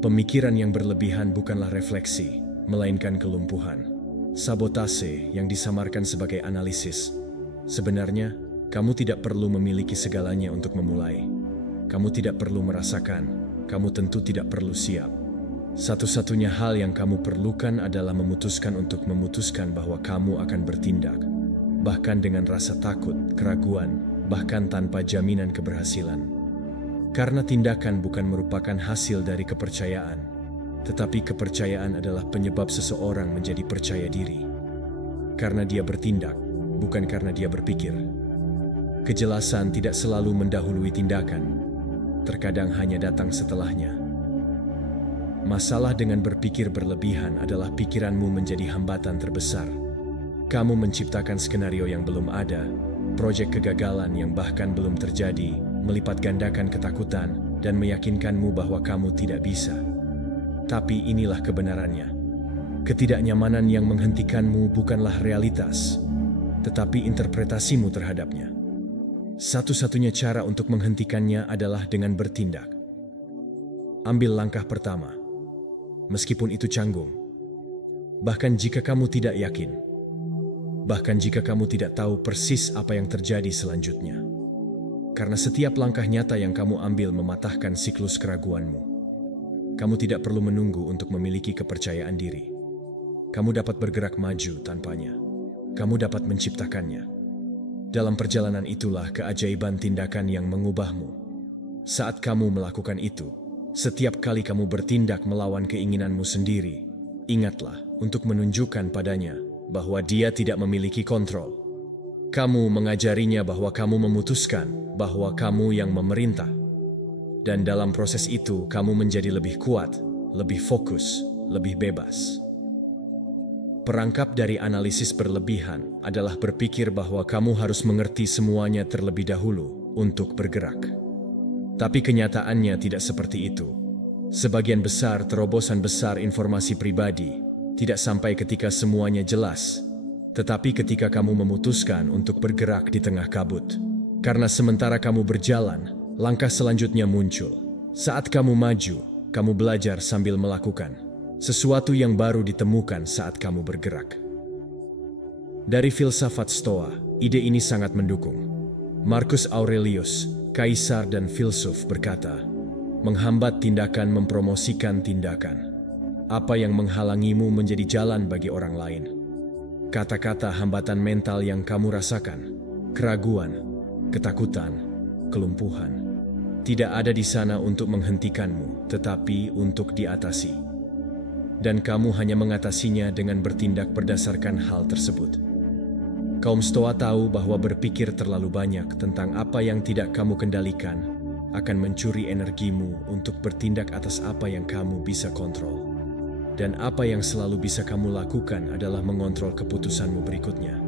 Pemikiran yang berlebihan bukanlah refleksi, melainkan kelumpuhan. Sabotase yang disamarkan sebagai analisis. Sebenarnya, kamu tidak perlu memiliki segalanya untuk memulai. Kamu tidak perlu merasakan, kamu tentu tidak perlu siap. Satu-satunya hal yang kamu perlukan adalah memutuskan untuk memutuskan bahwa kamu akan bertindak, bahkan dengan rasa takut, keraguan, bahkan tanpa jaminan keberhasilan. Karena tindakan bukan merupakan hasil dari kepercayaan, tetapi kepercayaan adalah penyebab seseorang menjadi percaya diri. Karena dia bertindak, bukan karena dia berpikir. Kejelasan tidak selalu mendahului tindakan, terkadang hanya datang setelahnya. Masalah dengan berpikir berlebihan adalah pikiranmu menjadi hambatan terbesar. Kamu menciptakan skenario yang belum ada, proyek kegagalan yang bahkan belum terjadi, melipat gandakan ketakutan, dan meyakinkanmu bahwa kamu tidak bisa. Tapi inilah kebenarannya. Ketidaknyamanan yang menghentikanmu bukanlah realitas, tetapi interpretasimu terhadapnya. Satu-satunya cara untuk menghentikannya adalah dengan bertindak. Ambil langkah pertama, meskipun itu canggung. Bahkan jika kamu tidak yakin, bahkan jika kamu tidak tahu persis apa yang terjadi selanjutnya. Karena setiap langkah nyata yang kamu ambil mematahkan siklus keraguanmu. Kamu tidak perlu menunggu untuk memiliki kepercayaan diri. Kamu dapat bergerak maju tanpanya. Kamu dapat menciptakannya. Dalam perjalanan itulah keajaiban tindakan yang mengubahmu. Saat kamu melakukan itu, setiap kali kamu bertindak melawan keinginanmu sendiri, ingatlah untuk menunjukkan padanya bahwa dia tidak memiliki kontrol. Kamu mengajarinya bahwa kamu memutuskan, bahwa kamu yang memerintah. Dan dalam proses itu, kamu menjadi lebih kuat, lebih fokus, lebih bebas. Perangkap dari analisis berlebihan adalah berpikir bahwa kamu harus mengerti semuanya terlebih dahulu untuk bergerak. Tapi kenyataannya tidak seperti itu. Sebagian besar terobosan besar informasi pribadi tidak sampai ketika semuanya jelas, tetapi ketika kamu memutuskan untuk bergerak di tengah kabut. Karena sementara kamu berjalan, langkah selanjutnya muncul. Saat kamu maju, kamu belajar sambil melakukan. Sesuatu yang baru ditemukan saat kamu bergerak. Dari filsafat Stoa, ide ini sangat mendukung. Marcus Aurelius, kaisar dan filsuf berkata, menghambat tindakan mempromosikan tindakan. Apa yang menghalangimu menjadi jalan bagi orang lain? Kata-kata hambatan mental yang kamu rasakan, keraguan, ketakutan, kelumpuhan, tidak ada di sana untuk menghentikanmu, tetapi untuk diatasi. Dan kamu hanya mengatasinya dengan bertindak berdasarkan hal tersebut. Kaum Stoa tahu bahwa berpikir terlalu banyak tentang apa yang tidak kamu kendalikan akan mencuri energimu untuk bertindak atas apa yang kamu bisa kontrol. Dan apa yang selalu bisa kamu lakukan adalah mengontrol keputusanmu berikutnya.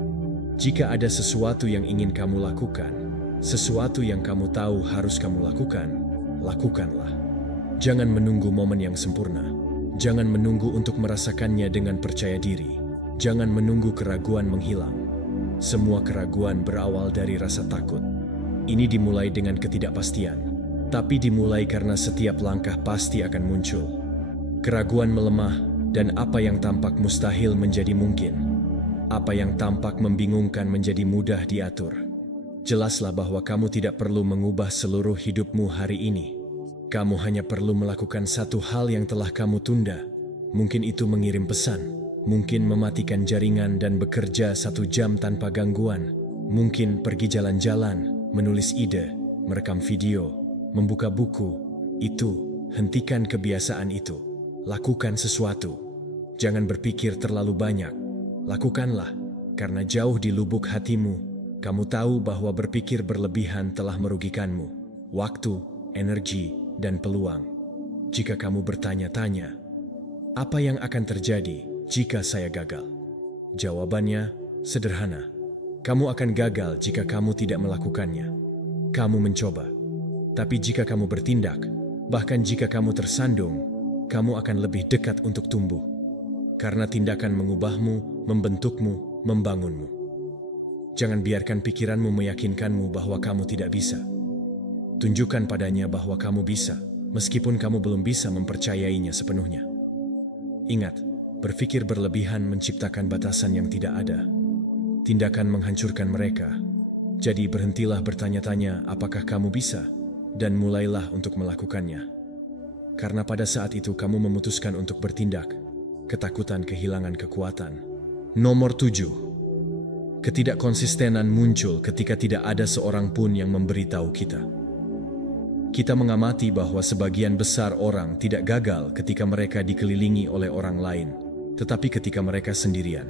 Jika ada sesuatu yang ingin kamu lakukan, sesuatu yang kamu tahu harus kamu lakukan, lakukanlah. Jangan menunggu momen yang sempurna. Jangan menunggu untuk merasakannya dengan percaya diri. Jangan menunggu keraguan menghilang. Semua keraguan berawal dari rasa takut. Ini dimulai dengan ketidakpastian, tapi dimulai karena setiap langkah pasti akan muncul. Keraguan melemah, dan apa yang tampak mustahil menjadi mungkin. Apa yang tampak membingungkan menjadi mudah diatur. Jelaslah bahwa kamu tidak perlu mengubah seluruh hidupmu hari ini. Kamu hanya perlu melakukan satu hal yang telah kamu tunda. Mungkin itu mengirim pesan, mungkin mematikan jaringan dan bekerja 1 jam tanpa gangguan, mungkin pergi jalan-jalan, menulis ide, merekam video, membuka buku. Itu, hentikan kebiasaan itu. Lakukan sesuatu. Jangan berpikir terlalu banyak. Lakukanlah, karena jauh di lubuk hatimu, kamu tahu bahwa berpikir berlebihan telah merugikanmu. Waktu, energi, dan peluang. Jika kamu bertanya-tanya, apa yang akan terjadi jika saya gagal? Jawabannya sederhana. Kamu akan gagal jika kamu tidak melakukannya. Kamu mencoba. Tapi jika kamu bertindak, bahkan jika kamu tersandung, kamu akan lebih dekat untuk tumbuh. Karena tindakan mengubahmu, membentukmu, membangunmu. Jangan biarkan pikiranmu meyakinkanmu bahwa kamu tidak bisa. Tunjukkan padanya bahwa kamu bisa, meskipun kamu belum bisa mempercayainya sepenuhnya. Ingat, berpikir berlebihan menciptakan batasan yang tidak ada. Tindakan menghancurkan mereka. Jadi berhentilah bertanya-tanya apakah kamu bisa, dan mulailah untuk melakukannya. Karena pada saat itu kamu memutuskan untuk bertindak. Ketakutan kehilangan kekuatan. Nomor 7. Ketidakkonsistenan muncul ketika tidak ada seorang pun yang memberitahu kita. Kita mengamati bahwa sebagian besar orang tidak gagal ketika mereka dikelilingi oleh orang lain, tetapi ketika mereka sendirian.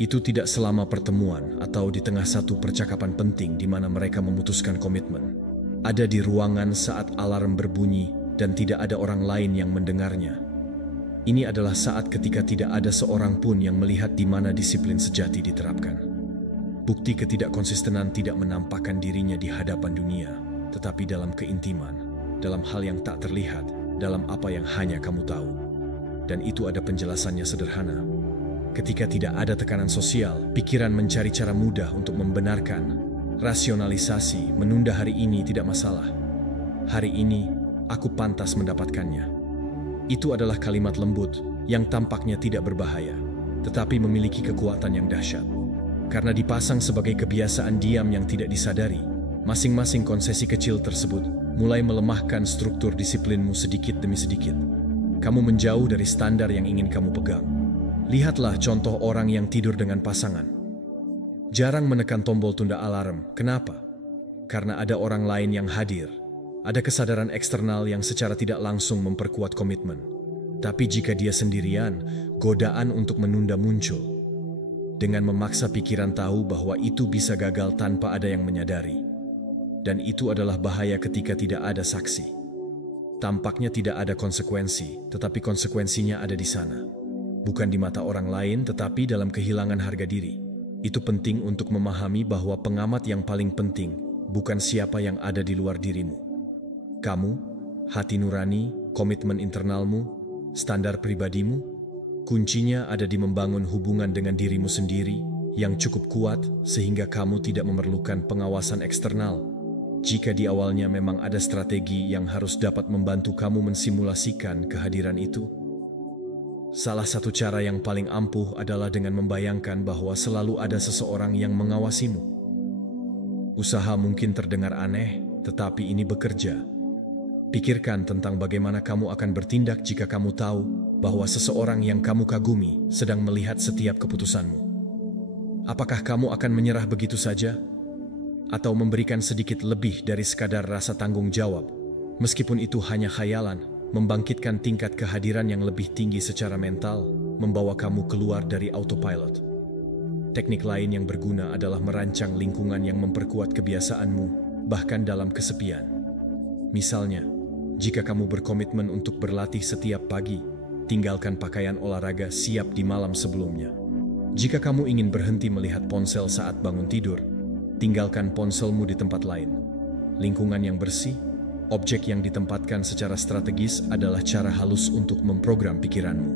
Itu tidak selama pertemuan atau di tengah satu percakapan penting di mana mereka memutuskan komitmen. Ada di ruangan saat alarm berbunyi dan tidak ada orang lain yang mendengarnya. Ini adalah saat ketika tidak ada seorang pun yang melihat di mana disiplin sejati diterapkan. Bukti ketidakkonsistenan tidak menampakkan dirinya di hadapan dunia, tetapi dalam keintiman, dalam hal yang tak terlihat, dalam apa yang hanya kamu tahu. Dan itu ada penjelasannya sederhana. Ketika tidak ada tekanan sosial, pikiran mencari cara mudah untuk membenarkan. Rasionalisasi, menunda hari ini tidak masalah. Hari ini, aku pantas mendapatkannya. Itu adalah kalimat lembut yang tampaknya tidak berbahaya, tetapi memiliki kekuatan yang dahsyat. Karena dipasang sebagai kebiasaan diam yang tidak disadari, masing-masing konsesi kecil tersebut mulai melemahkan struktur disiplinmu sedikit demi sedikit. Kamu menjauh dari standar yang ingin kamu pegang. Lihatlah contoh orang yang tidur dengan pasangan. Jarang menekan tombol tunda alarm. Kenapa? Karena ada orang lain yang hadir. Ada kesadaran eksternal yang secara tidak langsung memperkuat komitmen. Tapi jika dia sendirian, godaan untuk menunda muncul. Dengan memaksa pikiran tahu bahwa itu bisa gagal tanpa ada yang menyadari. Dan itu adalah bahaya ketika tidak ada saksi. Tampaknya tidak ada konsekuensi, tetapi konsekuensinya ada di sana. Bukan di mata orang lain, tetapi dalam kehilangan harga diri. Itu penting untuk memahami bahwa pengamat yang paling penting bukan siapa yang ada di luar dirimu. Kamu, hati nurani, komitmen internalmu, standar pribadimu, kuncinya ada di membangun hubungan dengan dirimu sendiri yang cukup kuat sehingga kamu tidak memerlukan pengawasan eksternal. Jika di awalnya memang ada strategi yang harus dapat membantu kamu mensimulasikan kehadiran itu. Salah satu cara yang paling ampuh adalah dengan membayangkan bahwa selalu ada seseorang yang mengawasimu. Usaha mungkin terdengar aneh, tetapi ini bekerja. Pikirkan tentang bagaimana kamu akan bertindak jika kamu tahu bahwa seseorang yang kamu kagumi sedang melihat setiap keputusanmu. Apakah kamu akan menyerah begitu saja? Atau memberikan sedikit lebih dari sekadar rasa tanggung jawab, meskipun itu hanya khayalan, membangkitkan tingkat kehadiran yang lebih tinggi secara mental, membawa kamu keluar dari autopilot. Teknik lain yang berguna adalah merancang lingkungan yang memperkuat kebiasaanmu, bahkan dalam kesepian. Misalnya, jika kamu berkomitmen untuk berlatih setiap pagi, tinggalkan pakaian olahraga siap di malam sebelumnya. Jika kamu ingin berhenti melihat ponsel saat bangun tidur, tinggalkan ponselmu di tempat lain. Lingkungan yang bersih, objek yang ditempatkan secara strategis adalah cara halus untuk memprogram pikiranmu.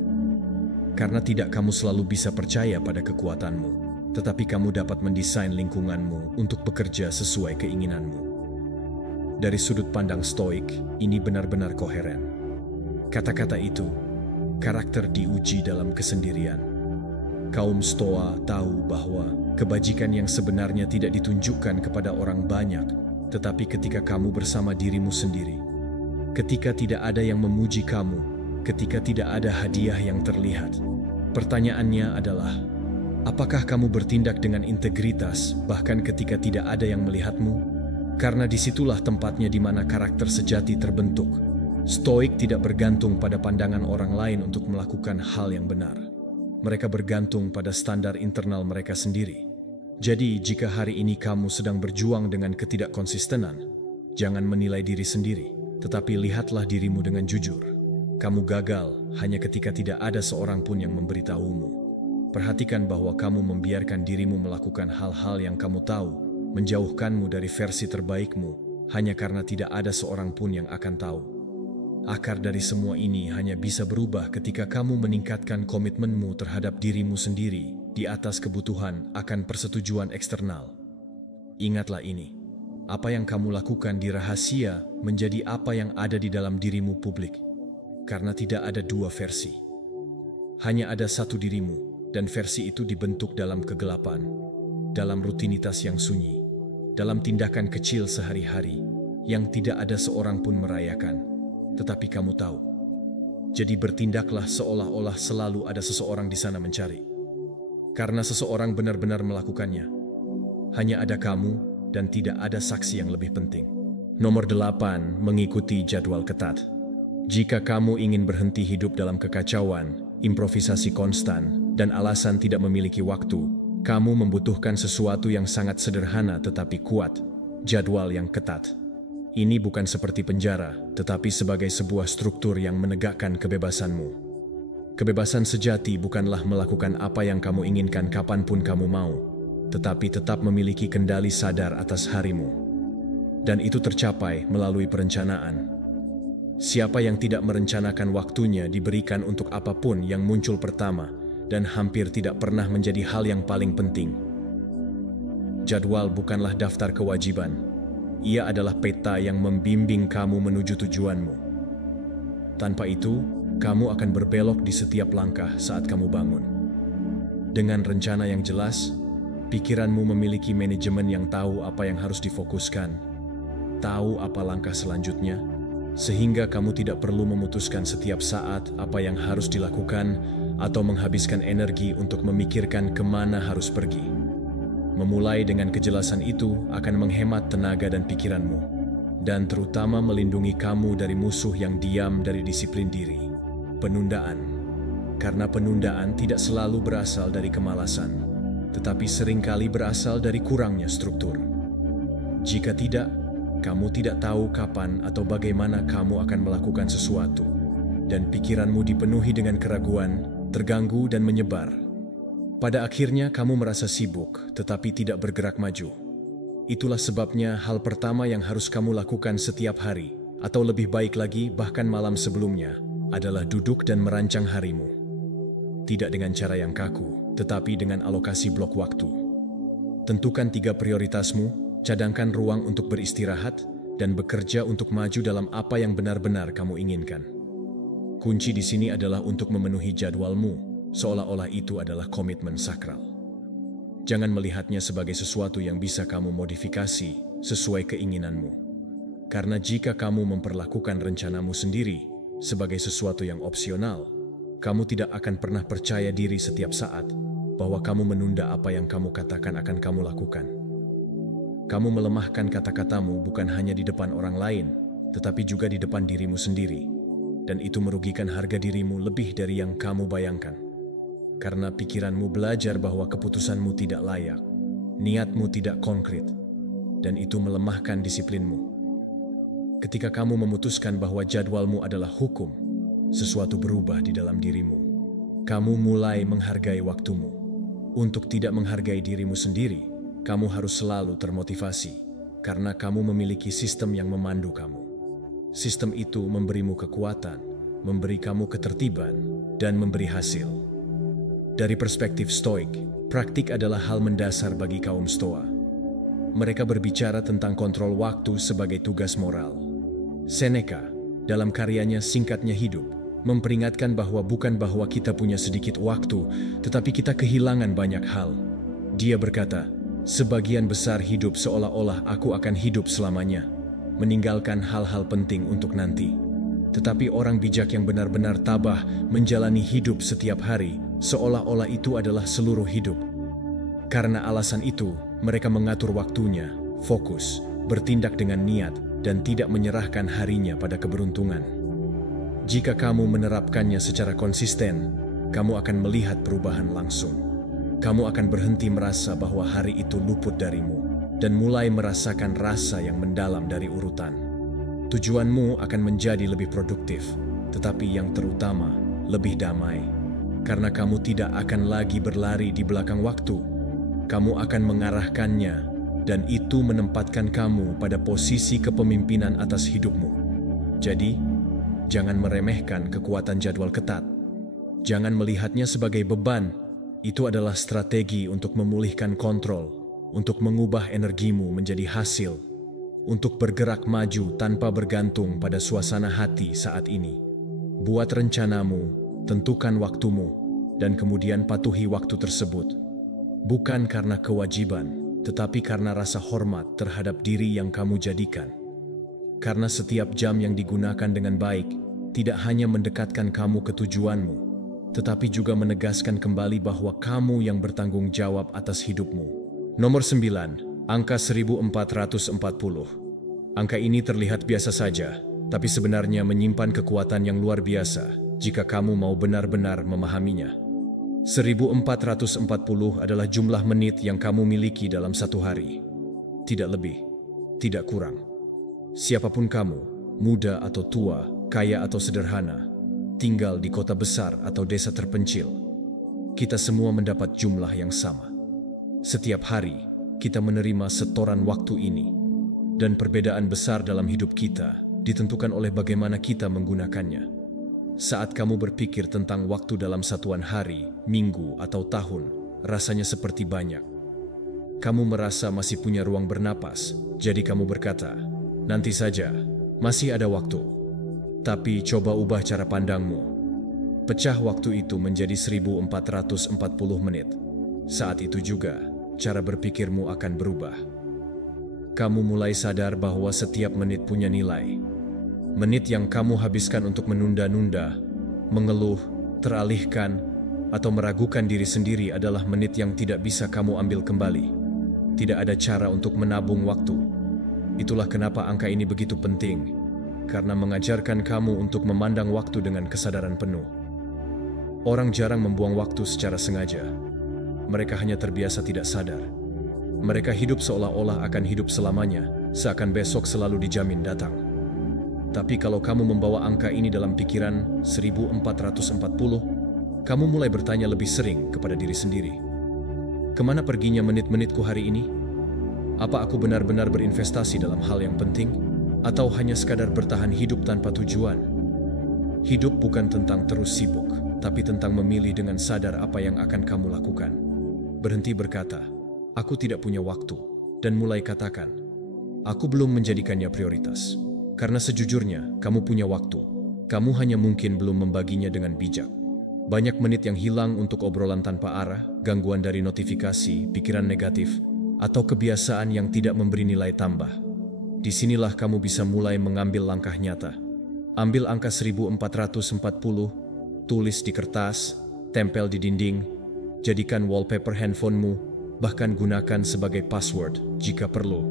Karena tidak kamu selalu bisa percaya pada kekuatanmu, tetapi kamu dapat mendesain lingkunganmu untuk bekerja sesuai keinginanmu. Dari sudut pandang Stoik, ini benar-benar koheren. Kata-kata itu, karakter diuji dalam kesendirian. Kaum Stoa tahu bahwa kebajikan yang sebenarnya tidak ditunjukkan kepada orang banyak, tetapi ketika kamu bersama dirimu sendiri. Ketika tidak ada yang memuji kamu, ketika tidak ada hadiah yang terlihat. Pertanyaannya adalah, apakah kamu bertindak dengan integritas bahkan ketika tidak ada yang melihatmu? Karena disitulah tempatnya di mana karakter sejati terbentuk. Stoik tidak bergantung pada pandangan orang lain untuk melakukan hal yang benar. Mereka bergantung pada standar internal mereka sendiri. Jadi, jika hari ini kamu sedang berjuang dengan ketidakkonsistenan, jangan menilai diri sendiri, tetapi lihatlah dirimu dengan jujur. Kamu gagal hanya ketika tidak ada seorang pun yang memberitahumu. Perhatikan bahwa kamu membiarkan dirimu melakukan hal-hal yang kamu tahu, menjauhkanmu dari versi terbaikmu, hanya karena tidak ada seorang pun yang akan tahu. Akar dari semua ini hanya bisa berubah ketika kamu meningkatkan komitmenmu terhadap dirimu sendiri di atas kebutuhan akan persetujuan eksternal. Ingatlah ini, apa yang kamu lakukan di rahasia menjadi apa yang ada di dalam dirimu publik. Karena tidak ada dua versi. Hanya ada satu dirimu, dan versi itu dibentuk dalam kegelapan, dalam rutinitas yang sunyi, dalam tindakan kecil sehari-hari yang tidak ada seorang pun merayakan. tetapi kamu tahu. Jadi bertindaklah seolah-olah selalu ada seseorang di sana mencari. Karena seseorang benar-benar melakukannya. Hanya ada kamu dan tidak ada saksi yang lebih penting. Nomor 8, mengikuti jadwal ketat. Jika kamu ingin berhenti hidup dalam kekacauan, improvisasi konstan, dan alasan tidak memiliki waktu, kamu membutuhkan sesuatu yang sangat sederhana tetapi kuat, jadwal yang ketat. Ini bukan seperti penjara, tetapi sebagai sebuah struktur yang menegakkan kebebasanmu. Kebebasan sejati bukanlah melakukan apa yang kamu inginkan kapanpun kamu mau, tetapi tetap memiliki kendali sadar atas harimu. Dan itu tercapai melalui perencanaan. Siapa yang tidak merencanakan waktunya diberikan untuk apapun yang muncul pertama dan hampir tidak pernah menjadi hal yang paling penting. Jadwal bukanlah daftar kewajiban. Ia adalah peta yang membimbing kamu menuju tujuanmu. Tanpa itu, kamu akan berbelok di setiap langkah saat kamu bangun. Dengan rencana yang jelas, pikiranmu memiliki manajemen yang tahu apa yang harus difokuskan, tahu apa langkah selanjutnya, sehingga kamu tidak perlu memutuskan setiap saat apa yang harus dilakukan atau menghabiskan energi untuk memikirkan kemana harus pergi. Memulai dengan kejelasan itu akan menghemat tenaga dan pikiranmu, dan terutama melindungi kamu dari musuh yang diam dari disiplin diri. Penundaan. Karena penundaan tidak selalu berasal dari kemalasan, tetapi seringkali berasal dari kurangnya struktur. Jika tidak, kamu tidak tahu kapan atau bagaimana kamu akan melakukan sesuatu, dan pikiranmu dipenuhi dengan keraguan, terganggu dan menyebar. Pada akhirnya kamu merasa sibuk, tetapi tidak bergerak maju. Itulah sebabnya hal pertama yang harus kamu lakukan setiap hari, atau lebih baik lagi bahkan malam sebelumnya, adalah duduk dan merancang harimu. Tidak dengan cara yang kaku, tetapi dengan alokasi blok waktu. Tentukan 3 prioritasmu, cadangkan ruang untuk beristirahat, dan bekerja untuk maju dalam apa yang benar-benar kamu inginkan. Kunci di sini adalah untuk memenuhi jadwalmu, seolah-olah itu adalah komitmen sakral. Jangan melihatnya sebagai sesuatu yang bisa kamu modifikasi sesuai keinginanmu. Karena jika kamu memperlakukan rencanamu sendiri sebagai sesuatu yang opsional, kamu tidak akan pernah percaya diri setiap saat bahwa kamu menunda apa yang kamu katakan akan kamu lakukan. Kamu melemahkan kata-katamu bukan hanya di depan orang lain, tetapi juga di depan dirimu sendiri. Dan itu merugikan harga dirimu lebih dari yang kamu bayangkan. Karena pikiranmu belajar bahwa keputusanmu tidak layak, niatmu tidak konkret, dan itu melemahkan disiplinmu. Ketika kamu memutuskan bahwa jadwalmu adalah hukum, sesuatu berubah di dalam dirimu. Kamu mulai menghargai waktumu. Untuk tidak menghargai dirimu sendiri, kamu harus selalu termotivasi, karena kamu memiliki sistem yang memandu kamu. Sistem itu memberimu kekuatan, memberi kamu ketertiban, dan memberi hasil. Dari perspektif Stoik, praktik adalah hal mendasar bagi kaum Stoa. Mereka berbicara tentang kontrol waktu sebagai tugas moral. Seneca, dalam karyanya Singkatnya Hidup, memperingatkan bahwa bukan bahwa kita punya sedikit waktu, tetapi kita kehilangan banyak hal. Dia berkata, sebagian besar hidup seolah-olah aku akan hidup selamanya, meninggalkan hal-hal penting untuk nanti. Tetapi orang bijak yang benar-benar tabah menjalani hidup setiap hari, seolah-olah itu adalah seluruh hidup. Karena alasan itu, mereka mengatur waktunya, fokus, bertindak dengan niat, dan tidak menyerahkan harinya pada keberuntungan. Jika kamu menerapkannya secara konsisten, kamu akan melihat perubahan langsung. Kamu akan berhenti merasa bahwa hari itu luput darimu, dan mulai merasakan rasa yang mendalam dari urutan. Tujuanmu akan menjadi lebih produktif, tetapi yang terutama, lebih damai. Karena kamu tidak akan lagi berlari di belakang waktu, kamu akan mengarahkannya, dan itu menempatkan kamu pada posisi kepemimpinan atas hidupmu. Jadi, jangan meremehkan kekuatan jadwal ketat. Jangan melihatnya sebagai beban. Itu adalah strategi untuk memulihkan kontrol, untuk mengubah energimu menjadi hasil, untuk bergerak maju tanpa bergantung pada suasana hati saat ini. Buat rencanamu, tentukan waktumu, dan kemudian patuhi waktu tersebut. Bukan karena kewajiban, tetapi karena rasa hormat terhadap diri yang kamu jadikan. Karena setiap jam yang digunakan dengan baik tidak hanya mendekatkan kamu ke tujuanmu, tetapi juga menegaskan kembali bahwa kamu yang bertanggung jawab atas hidupmu. Nomor 9, angka 1440. Angka ini terlihat biasa saja, tapi sebenarnya menyimpan kekuatan yang luar biasa jika kamu mau benar-benar memahaminya. 1440 adalah jumlah menit yang kamu miliki dalam satu hari. Tidak lebih, tidak kurang. Siapapun kamu, muda atau tua, kaya atau sederhana, tinggal di kota besar atau desa terpencil, kita semua mendapat jumlah yang sama. Setiap hari, kita menerima setoran waktu ini, dan perbedaan besar dalam hidup kita ditentukan oleh bagaimana kita menggunakannya. Saat kamu berpikir tentang waktu dalam satuan hari, minggu, atau tahun, rasanya seperti banyak. Kamu merasa masih punya ruang bernapas, jadi kamu berkata, "Nanti saja, masih ada waktu." Tapi coba ubah cara pandangmu. Pecah waktu itu menjadi 1440 menit. Saat itu juga, cara berpikirmu akan berubah. Kamu mulai sadar bahwa setiap menit punya nilai. Menit yang kamu habiskan untuk menunda-nunda, mengeluh, teralihkan, atau meragukan diri sendiri adalah menit yang tidak bisa kamu ambil kembali. Tidak ada cara untuk menabung waktu. Itulah kenapa angka ini begitu penting, karena mengajarkan kamu untuk memandang waktu dengan kesadaran penuh. Orang jarang membuang waktu secara sengaja. Mereka hanya terbiasa tidak sadar. Mereka hidup seolah-olah akan hidup selamanya, seakan besok selalu dijamin datang. Tapi kalau kamu membawa angka ini dalam pikiran 1440, kamu mulai bertanya lebih sering kepada diri sendiri. Kemana perginya menit-menitku hari ini? Apa aku benar-benar berinvestasi dalam hal yang penting? Atau hanya sekadar bertahan hidup tanpa tujuan? Hidup bukan tentang terus sibuk, tapi tentang memilih dengan sadar apa yang akan kamu lakukan. Berhenti berkata, "Aku tidak punya waktu," dan mulai katakan, "Aku belum menjadikannya prioritas." Karena sejujurnya, kamu punya waktu. Kamu hanya mungkin belum membaginya dengan bijak. Banyak menit yang hilang untuk obrolan tanpa arah, gangguan dari notifikasi, pikiran negatif, atau kebiasaan yang tidak memberi nilai tambah. Disinilah kamu bisa mulai mengambil langkah nyata. Ambil angka 1440, tulis di kertas, tempel di dinding, jadikan wallpaper handphonemu, bahkan gunakan sebagai password jika perlu.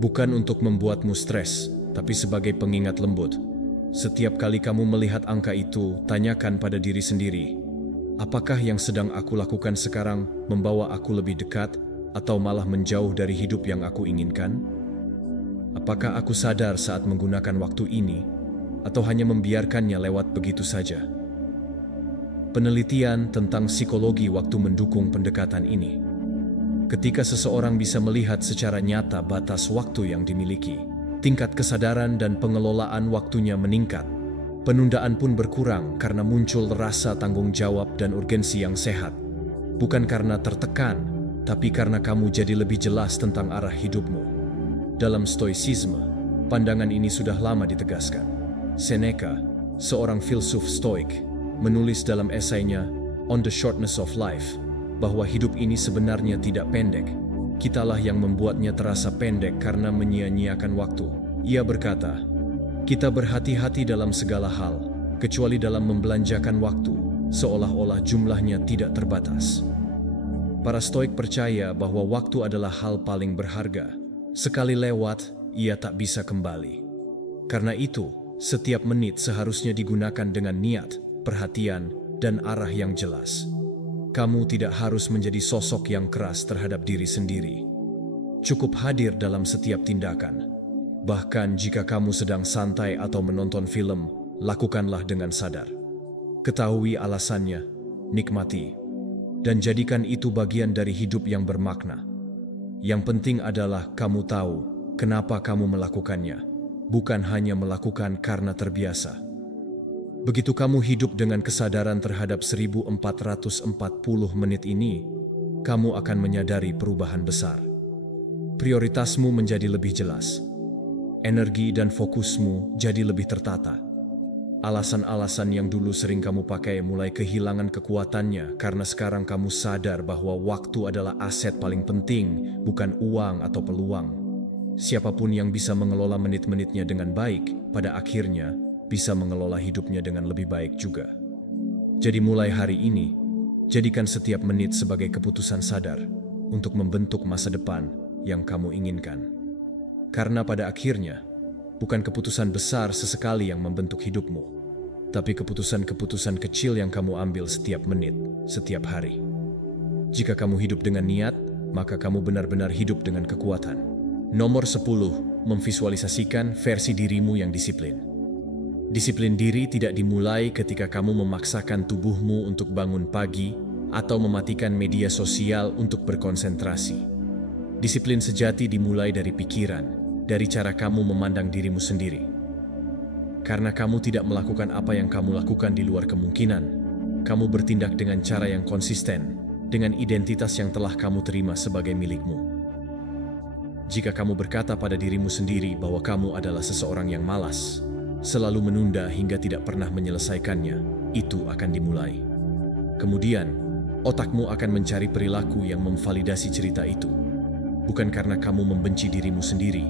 Bukan untuk membuatmu stres, tapi sebagai pengingat lembut. Setiap kali kamu melihat angka itu, tanyakan pada diri sendiri, apakah yang sedang aku lakukan sekarang membawa aku lebih dekat atau malah menjauh dari hidup yang aku inginkan? Apakah aku sadar saat menggunakan waktu ini, atau hanya membiarkannya lewat begitu saja? Penelitian tentang psikologi waktu mendukung pendekatan ini. Ketika seseorang bisa melihat secara nyata batas waktu yang dimiliki, tingkat kesadaran dan pengelolaan waktunya meningkat. Penundaan pun berkurang karena muncul rasa tanggung jawab dan urgensi yang sehat. Bukan karena tertekan, tapi karena kamu jadi lebih jelas tentang arah hidupmu. Dalam stoicisme, pandangan ini sudah lama ditegaskan. Seneca, seorang filsuf stoik, menulis dalam esainya On the Shortness of Life, bahwa hidup ini sebenarnya tidak pendek. Kitalah yang membuatnya terasa pendek karena menyia-nyiakan waktu. Ia berkata, "Kita berhati-hati dalam segala hal, kecuali dalam membelanjakan waktu, seolah-olah jumlahnya tidak terbatas." Para stoik percaya bahwa waktu adalah hal paling berharga. Sekali lewat, ia tak bisa kembali. Karena itu, setiap menit seharusnya digunakan dengan niat, perhatian, dan arah yang jelas. Kamu tidak harus menjadi sosok yang keras terhadap diri sendiri. Cukup hadir dalam setiap tindakan. Bahkan jika kamu sedang santai atau menonton film, lakukanlah dengan sadar. Ketahui alasannya, nikmati, dan jadikan itu bagian dari hidup yang bermakna. Yang penting adalah kamu tahu kenapa kamu melakukannya, bukan hanya melakukan karena terbiasa. Begitu kamu hidup dengan kesadaran terhadap 1440 menit ini, kamu akan menyadari perubahan besar. Prioritasmu menjadi lebih jelas. Energi dan fokusmu jadi lebih tertata. Alasan-alasan yang dulu sering kamu pakai mulai kehilangan kekuatannya karena sekarang kamu sadar bahwa waktu adalah aset paling penting, bukan uang atau peluang. Siapapun yang bisa mengelola menit-menitnya dengan baik, pada akhirnya bisa mengelola hidupnya dengan lebih baik juga. Jadi mulai hari ini, jadikan setiap menit sebagai keputusan sadar untuk membentuk masa depan yang kamu inginkan. Karena pada akhirnya, bukan keputusan besar sesekali yang membentuk hidupmu, tapi keputusan-keputusan kecil yang kamu ambil setiap menit, setiap hari. Jika kamu hidup dengan niat, maka kamu benar-benar hidup dengan kekuatan. Nomor 10, memvisualisasikan versi dirimu yang disiplin. Disiplin diri tidak dimulai ketika kamu memaksakan tubuhmu untuk bangun pagi atau mematikan media sosial untuk berkonsentrasi. Disiplin sejati dimulai dari pikiran, dari cara kamu memandang dirimu sendiri. Karena kamu tidak melakukan apa yang kamu lakukan di luar kemungkinan, kamu bertindak dengan cara yang konsisten, dengan identitas yang telah kamu terima sebagai milikmu. Jika kamu berkata pada dirimu sendiri bahwa kamu adalah seseorang yang malas, selalu menunda hingga tidak pernah menyelesaikannya, itu akan dimulai. Kemudian, otakmu akan mencari perilaku yang memvalidasi cerita itu. Bukan karena kamu membenci dirimu sendiri,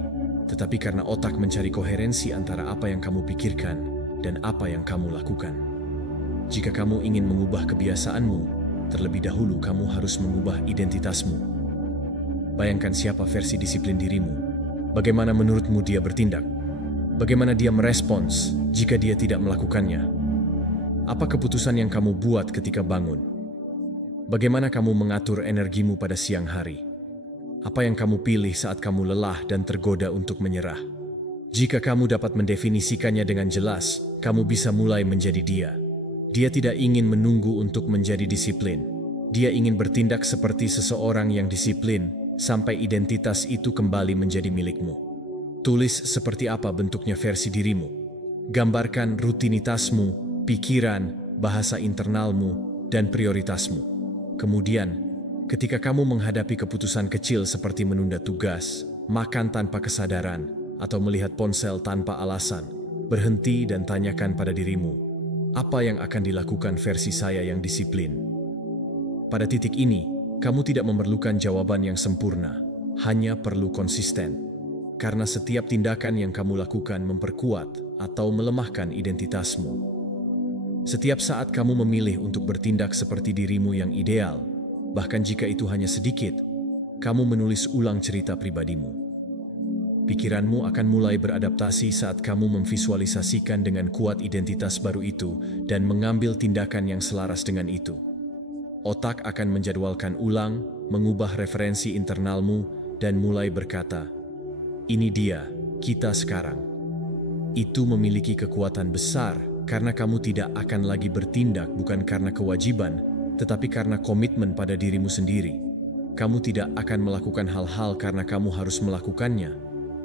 tetapi karena otak mencari koherensi antara apa yang kamu pikirkan dan apa yang kamu lakukan. Jika kamu ingin mengubah kebiasaanmu, terlebih dahulu kamu harus mengubah identitasmu. Bayangkan siapa versi disiplin dirimu. Bagaimana menurutmu dia bertindak? Bagaimana dia merespons jika dia tidak melakukannya? Apa keputusan yang kamu buat ketika bangun? Bagaimana kamu mengatur energimu pada siang hari? Apa yang kamu pilih saat kamu lelah dan tergoda untuk menyerah? Jika kamu dapat mendefinisikannya dengan jelas, kamu bisa mulai menjadi dia. Dia tidak ingin menunggu untuk menjadi disiplin. Dia ingin bertindak seperti seseorang yang disiplin sampai identitas itu kembali menjadi milikmu. Tulis seperti apa bentuknya versi dirimu. Gambarkan rutinitasmu, pikiran, bahasa internalmu, dan prioritasmu. Kemudian, ketika kamu menghadapi keputusan kecil seperti menunda tugas, makan tanpa kesadaran, atau melihat ponsel tanpa alasan, berhenti dan tanyakan pada dirimu, apa yang akan dilakukan versi saya yang disiplin? Pada titik ini, kamu tidak memerlukan jawaban yang sempurna, hanya perlu konsisten. Karena setiap tindakan yang kamu lakukan memperkuat atau melemahkan identitasmu. Setiap saat kamu memilih untuk bertindak seperti dirimu yang ideal, bahkan jika itu hanya sedikit, kamu menulis ulang cerita pribadimu. Pikiranmu akan mulai beradaptasi saat kamu memvisualisasikan dengan kuat identitas baru itu dan mengambil tindakan yang selaras dengan itu. Otak akan menjadwalkan ulang, mengubah referensi internalmu, dan mulai berkata, "Ini dia, kita sekarang." Itu memiliki kekuatan besar karena kamu tidak akan lagi bertindak bukan karena kewajiban, tetapi karena komitmen pada dirimu sendiri. Kamu tidak akan melakukan hal-hal karena kamu harus melakukannya,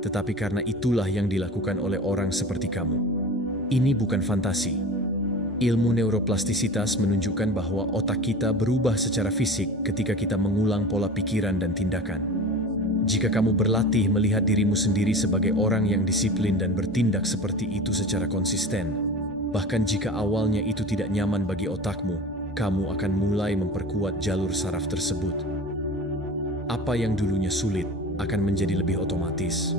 tetapi karena itulah yang dilakukan oleh orang seperti kamu. Ini bukan fantasi. Ilmu neuroplastisitas menunjukkan bahwa otak kita berubah secara fisik ketika kita mengulang pola pikiran dan tindakan. Jika kamu berlatih melihat dirimu sendiri sebagai orang yang disiplin dan bertindak seperti itu secara konsisten, bahkan jika awalnya itu tidak nyaman bagi otakmu, kamu akan mulai memperkuat jalur saraf tersebut. Apa yang dulunya sulit akan menjadi lebih otomatis.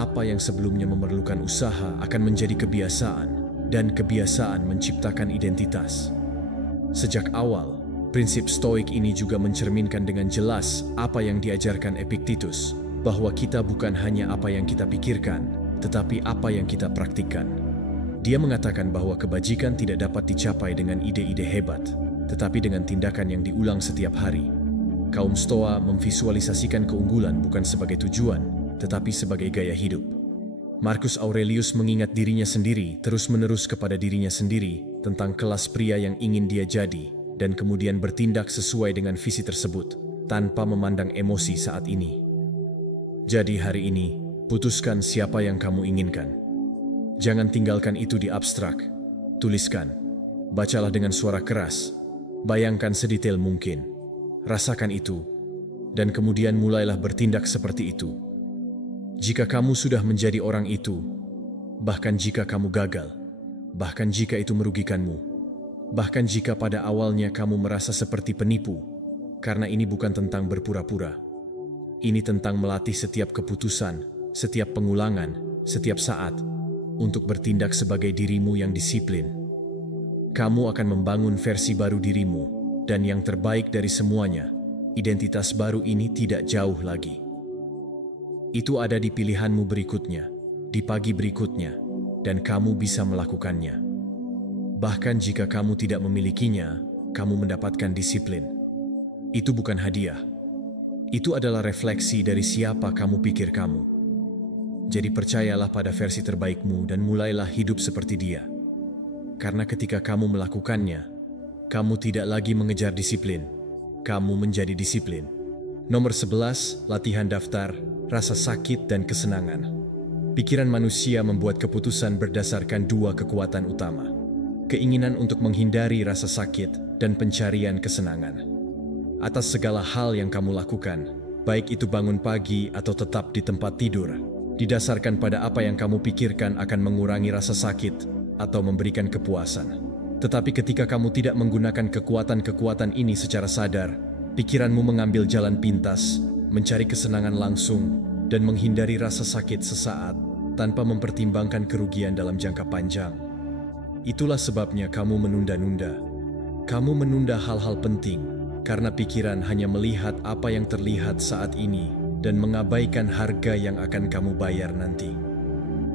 Apa yang sebelumnya memerlukan usaha akan menjadi kebiasaan, dan kebiasaan menciptakan identitas. Sejak awal, prinsip stoik ini juga mencerminkan dengan jelas apa yang diajarkan Epictetus, bahwa kita bukan hanya apa yang kita pikirkan, tetapi apa yang kita praktikkan. Dia mengatakan bahwa kebajikan tidak dapat dicapai dengan ide-ide hebat, tetapi dengan tindakan yang diulang setiap hari. Kaum Stoa memvisualisasikan keunggulan bukan sebagai tujuan, tetapi sebagai gaya hidup. Marcus Aurelius mengingat dirinya sendiri terus-menerus kepada dirinya sendiri tentang kelas pria yang ingin dia jadi, dan kemudian bertindak sesuai dengan visi tersebut, tanpa memandang emosi saat ini. Jadi hari ini, putuskan siapa yang kamu inginkan. Jangan tinggalkan itu di abstrak. Tuliskan. Bacalah dengan suara keras. Bayangkan sedetail mungkin. Rasakan itu. Dan kemudian mulailah bertindak seperti itu. Jika kamu sudah menjadi orang itu, bahkan jika kamu gagal, bahkan jika itu merugikanmu, bahkan jika pada awalnya kamu merasa seperti penipu, karena ini bukan tentang berpura-pura. Ini tentang melatih setiap keputusan, setiap pengulangan, setiap saat, untuk bertindak sebagai dirimu yang disiplin. Kamu akan membangun versi baru dirimu, dan yang terbaik dari semuanya, identitas baru ini tidak jauh lagi. Itu ada di pilihanmu berikutnya, di pagi berikutnya, dan kamu bisa melakukannya. Bahkan jika kamu tidak memilikinya, kamu mendapatkan disiplin. Itu bukan hadiah. Itu adalah refleksi dari siapa kamu pikir kamu. Jadi percayalah pada versi terbaikmu dan mulailah hidup seperti dia. Karena ketika kamu melakukannya, kamu tidak lagi mengejar disiplin. Kamu menjadi disiplin. Nomor 11, latihan daftar, rasa sakit dan kesenangan. Pikiran manusia membuat keputusan berdasarkan dua kekuatan utama. Keinginan untuk menghindari rasa sakit dan pencarian kesenangan. Atas segala hal yang kamu lakukan, baik itu bangun pagi atau tetap di tempat tidur, didasarkan pada apa yang kamu pikirkan akan mengurangi rasa sakit atau memberikan kepuasan. Tetapi ketika kamu tidak menggunakan kekuatan-kekuatan ini secara sadar, pikiranmu mengambil jalan pintas, mencari kesenangan langsung, dan menghindari rasa sakit sesaat tanpa mempertimbangkan kerugian dalam jangka panjang. Itulah sebabnya kamu menunda-nunda. Kamu menunda hal-hal penting, karena pikiran hanya melihat apa yang terlihat saat ini dan mengabaikan harga yang akan kamu bayar nanti.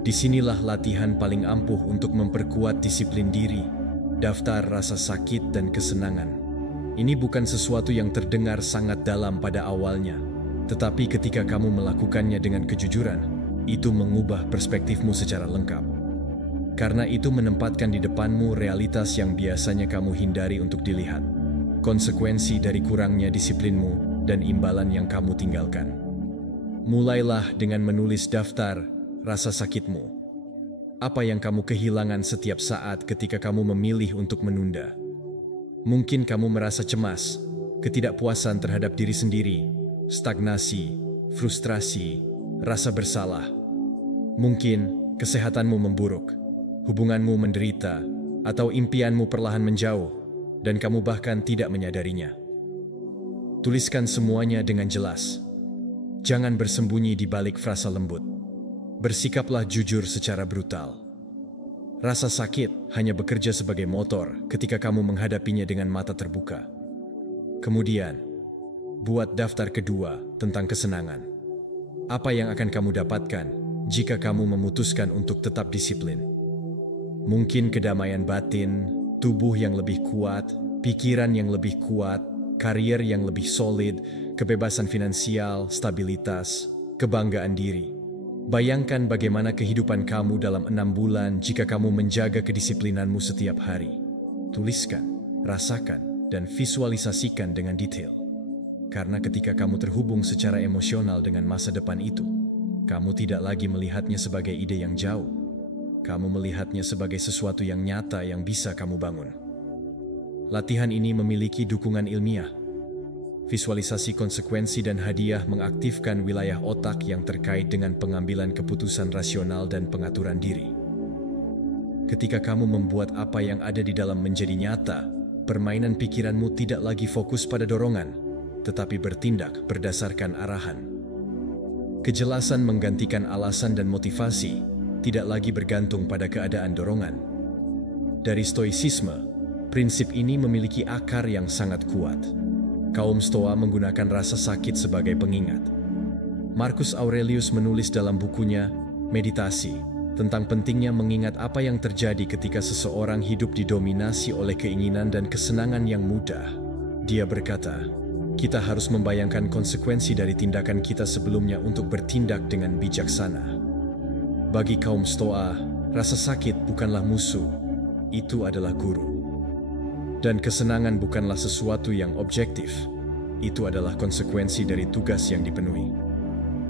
Disinilah latihan paling ampuh untuk memperkuat disiplin diri, daftar rasa sakit dan kesenangan. Ini bukan sesuatu yang terdengar sangat dalam pada awalnya, tetapi ketika kamu melakukannya dengan kejujuran, itu mengubah perspektifmu secara lengkap. Karena itu menempatkan di depanmu realitas yang biasanya kamu hindari untuk dilihat. Konsekuensi dari kurangnya disiplinmu dan imbalan yang kamu tinggalkan. Mulailah dengan menulis daftar rasa sakitmu. Apa yang kamu kehilangan setiap saat ketika kamu memilih untuk menunda? Mungkin kamu merasa cemas, ketidakpuasan terhadap diri sendiri, stagnasi, frustrasi, rasa bersalah. Mungkin kesehatanmu memburuk, hubunganmu menderita, atau impianmu perlahan menjauh, dan kamu bahkan tidak menyadarinya. Tuliskan semuanya dengan jelas. Jangan bersembunyi di balik frasa lembut. Bersikaplah jujur secara brutal. Rasa sakit hanya bekerja sebagai motor ketika kamu menghadapinya dengan mata terbuka. Kemudian, buat daftar kedua tentang kesenangan. Apa yang akan kamu dapatkan jika kamu memutuskan untuk tetap disiplin? Mungkin kedamaian batin, tubuh yang lebih kuat, pikiran yang lebih kuat, karier yang lebih solid, kebebasan finansial, stabilitas, kebanggaan diri. Bayangkan bagaimana kehidupan kamu dalam 6 bulan jika kamu menjaga kedisiplinanmu setiap hari. Tuliskan, rasakan, dan visualisasikan dengan detail. Karena ketika kamu terhubung secara emosional dengan masa depan itu, kamu tidak lagi melihatnya sebagai ide yang jauh. Kamu melihatnya sebagai sesuatu yang nyata yang bisa kamu bangun. Latihan ini memiliki dukungan ilmiah. Visualisasi konsekuensi dan hadiah mengaktifkan wilayah otak yang terkait dengan pengambilan keputusan rasional dan pengaturan diri. Ketika kamu membuat apa yang ada di dalam menjadi nyata, permainan pikiranmu tidak lagi fokus pada dorongan, tetapi bertindak berdasarkan arahan. Kejelasan menggantikan alasan dan motivasi, tidak lagi bergantung pada keadaan dorongan. Dari Stoicisme, prinsip ini memiliki akar yang sangat kuat. Kaum Stoa menggunakan rasa sakit sebagai pengingat. Marcus Aurelius menulis dalam bukunya Meditasi tentang pentingnya mengingat apa yang terjadi ketika seseorang hidup didominasi oleh keinginan dan kesenangan yang mudah. Dia berkata, kita harus membayangkan konsekuensi dari tindakan kita sebelumnya untuk bertindak dengan bijaksana. Bagi kaum Stoa, rasa sakit bukanlah musuh, itu adalah guru. Dan kesenangan bukanlah sesuatu yang objektif, itu adalah konsekuensi dari tugas yang dipenuhi.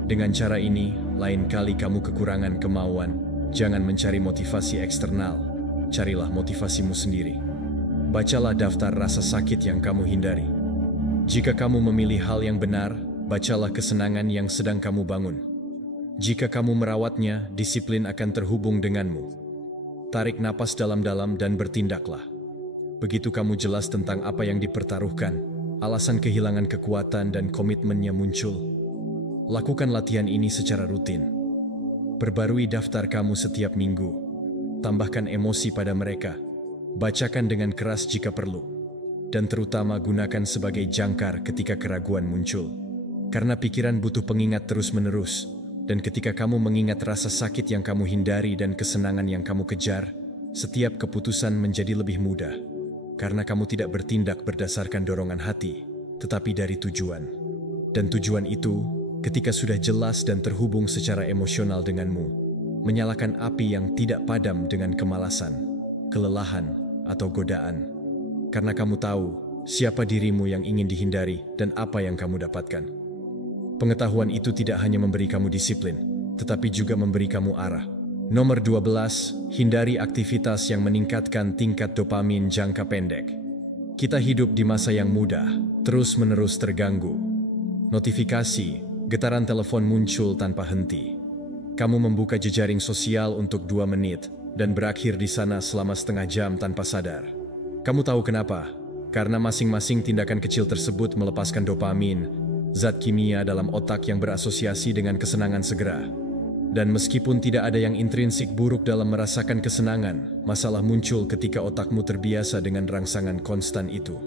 Dengan cara ini, lain kali kamu kekurangan kemauan, jangan mencari motivasi eksternal, carilah motivasimu sendiri. Bacalah daftar rasa sakit yang kamu hindari. Jika kamu memilih hal yang benar, bacalah kesenangan yang sedang kamu bangun. Jika kamu merawatnya, disiplin akan terhubung denganmu. Tarik napas dalam-dalam dan bertindaklah. Begitu kamu jelas tentang apa yang dipertaruhkan, alasan kehilangan kekuatan dan komitmennya muncul. Lakukan latihan ini secara rutin. Perbarui daftar kamu setiap minggu. Tambahkan emosi pada mereka. Bacakan dengan keras jika perlu. Dan terutama gunakan sebagai jangkar ketika keraguan muncul. Karena pikiran butuh pengingat terus-menerus. Dan ketika kamu mengingat rasa sakit yang kamu hindari dan kesenangan yang kamu kejar, setiap keputusan menjadi lebih mudah. Karena kamu tidak bertindak berdasarkan dorongan hati, tetapi dari tujuan. Dan tujuan itu, ketika sudah jelas dan terhubung secara emosional denganmu, menyalakan api yang tidak padam dengan kemalasan, kelelahan, atau godaan. Karena kamu tahu siapa dirimu yang ingin dihindari dan apa yang kamu dapatkan. Pengetahuan itu tidak hanya memberi kamu disiplin, tetapi juga memberi kamu arah. Nomor 12, hindari aktivitas yang meningkatkan tingkat dopamin jangka pendek. Kita hidup di masa yang mudah, terus-menerus terganggu. Notifikasi, getaran telepon muncul tanpa henti. Kamu membuka jejaring sosial untuk 2 menit dan berakhir di sana selama setengah jam tanpa sadar. Kamu tahu kenapa? Karena masing-masing tindakan kecil tersebut melepaskan dopamin, zat kimia dalam otak yang berasosiasi dengan kesenangan segera. Dan meskipun tidak ada yang intrinsik buruk dalam merasakan kesenangan, masalah muncul ketika otakmu terbiasa dengan rangsangan konstan itu.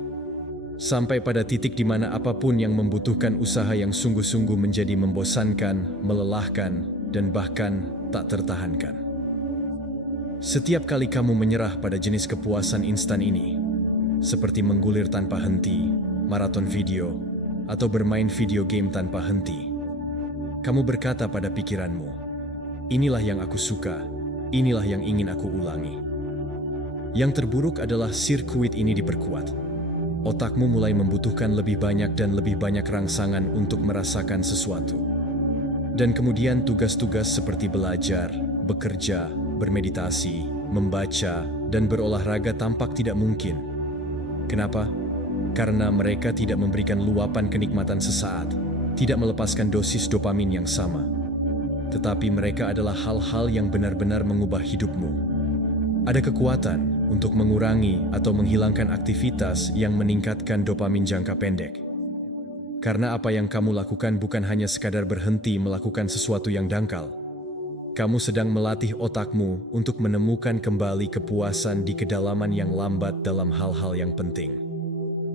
Sampai pada titik di mana apapun yang membutuhkan usaha yang sungguh-sungguh menjadi membosankan, melelahkan, dan bahkan tak tertahankan. Setiap kali kamu menyerah pada jenis kepuasan instan ini, seperti menggulir tanpa henti, maraton video, atau bermain video game tanpa henti, kamu berkata pada pikiranmu, "Inilah yang aku suka, inilah yang ingin aku ulangi." Yang terburuk adalah sirkuit ini diperkuat. Otakmu mulai membutuhkan lebih banyak dan lebih banyak rangsangan untuk merasakan sesuatu. Dan kemudian tugas-tugas seperti belajar, bekerja, bermeditasi, membaca, dan berolahraga tampak tidak mungkin. Kenapa? Karena mereka tidak memberikan luapan kenikmatan sesaat, tidak melepaskan dosis dopamin yang sama. Tetapi mereka adalah hal-hal yang benar-benar mengubah hidupmu. Ada kekuatan untuk mengurangi atau menghilangkan aktivitas yang meningkatkan dopamin jangka pendek. Karena apa yang kamu lakukan bukan hanya sekadar berhenti melakukan sesuatu yang dangkal. Kamu sedang melatih otakmu untuk menemukan kembali kepuasan di kedalaman yang lambat dalam hal-hal yang penting.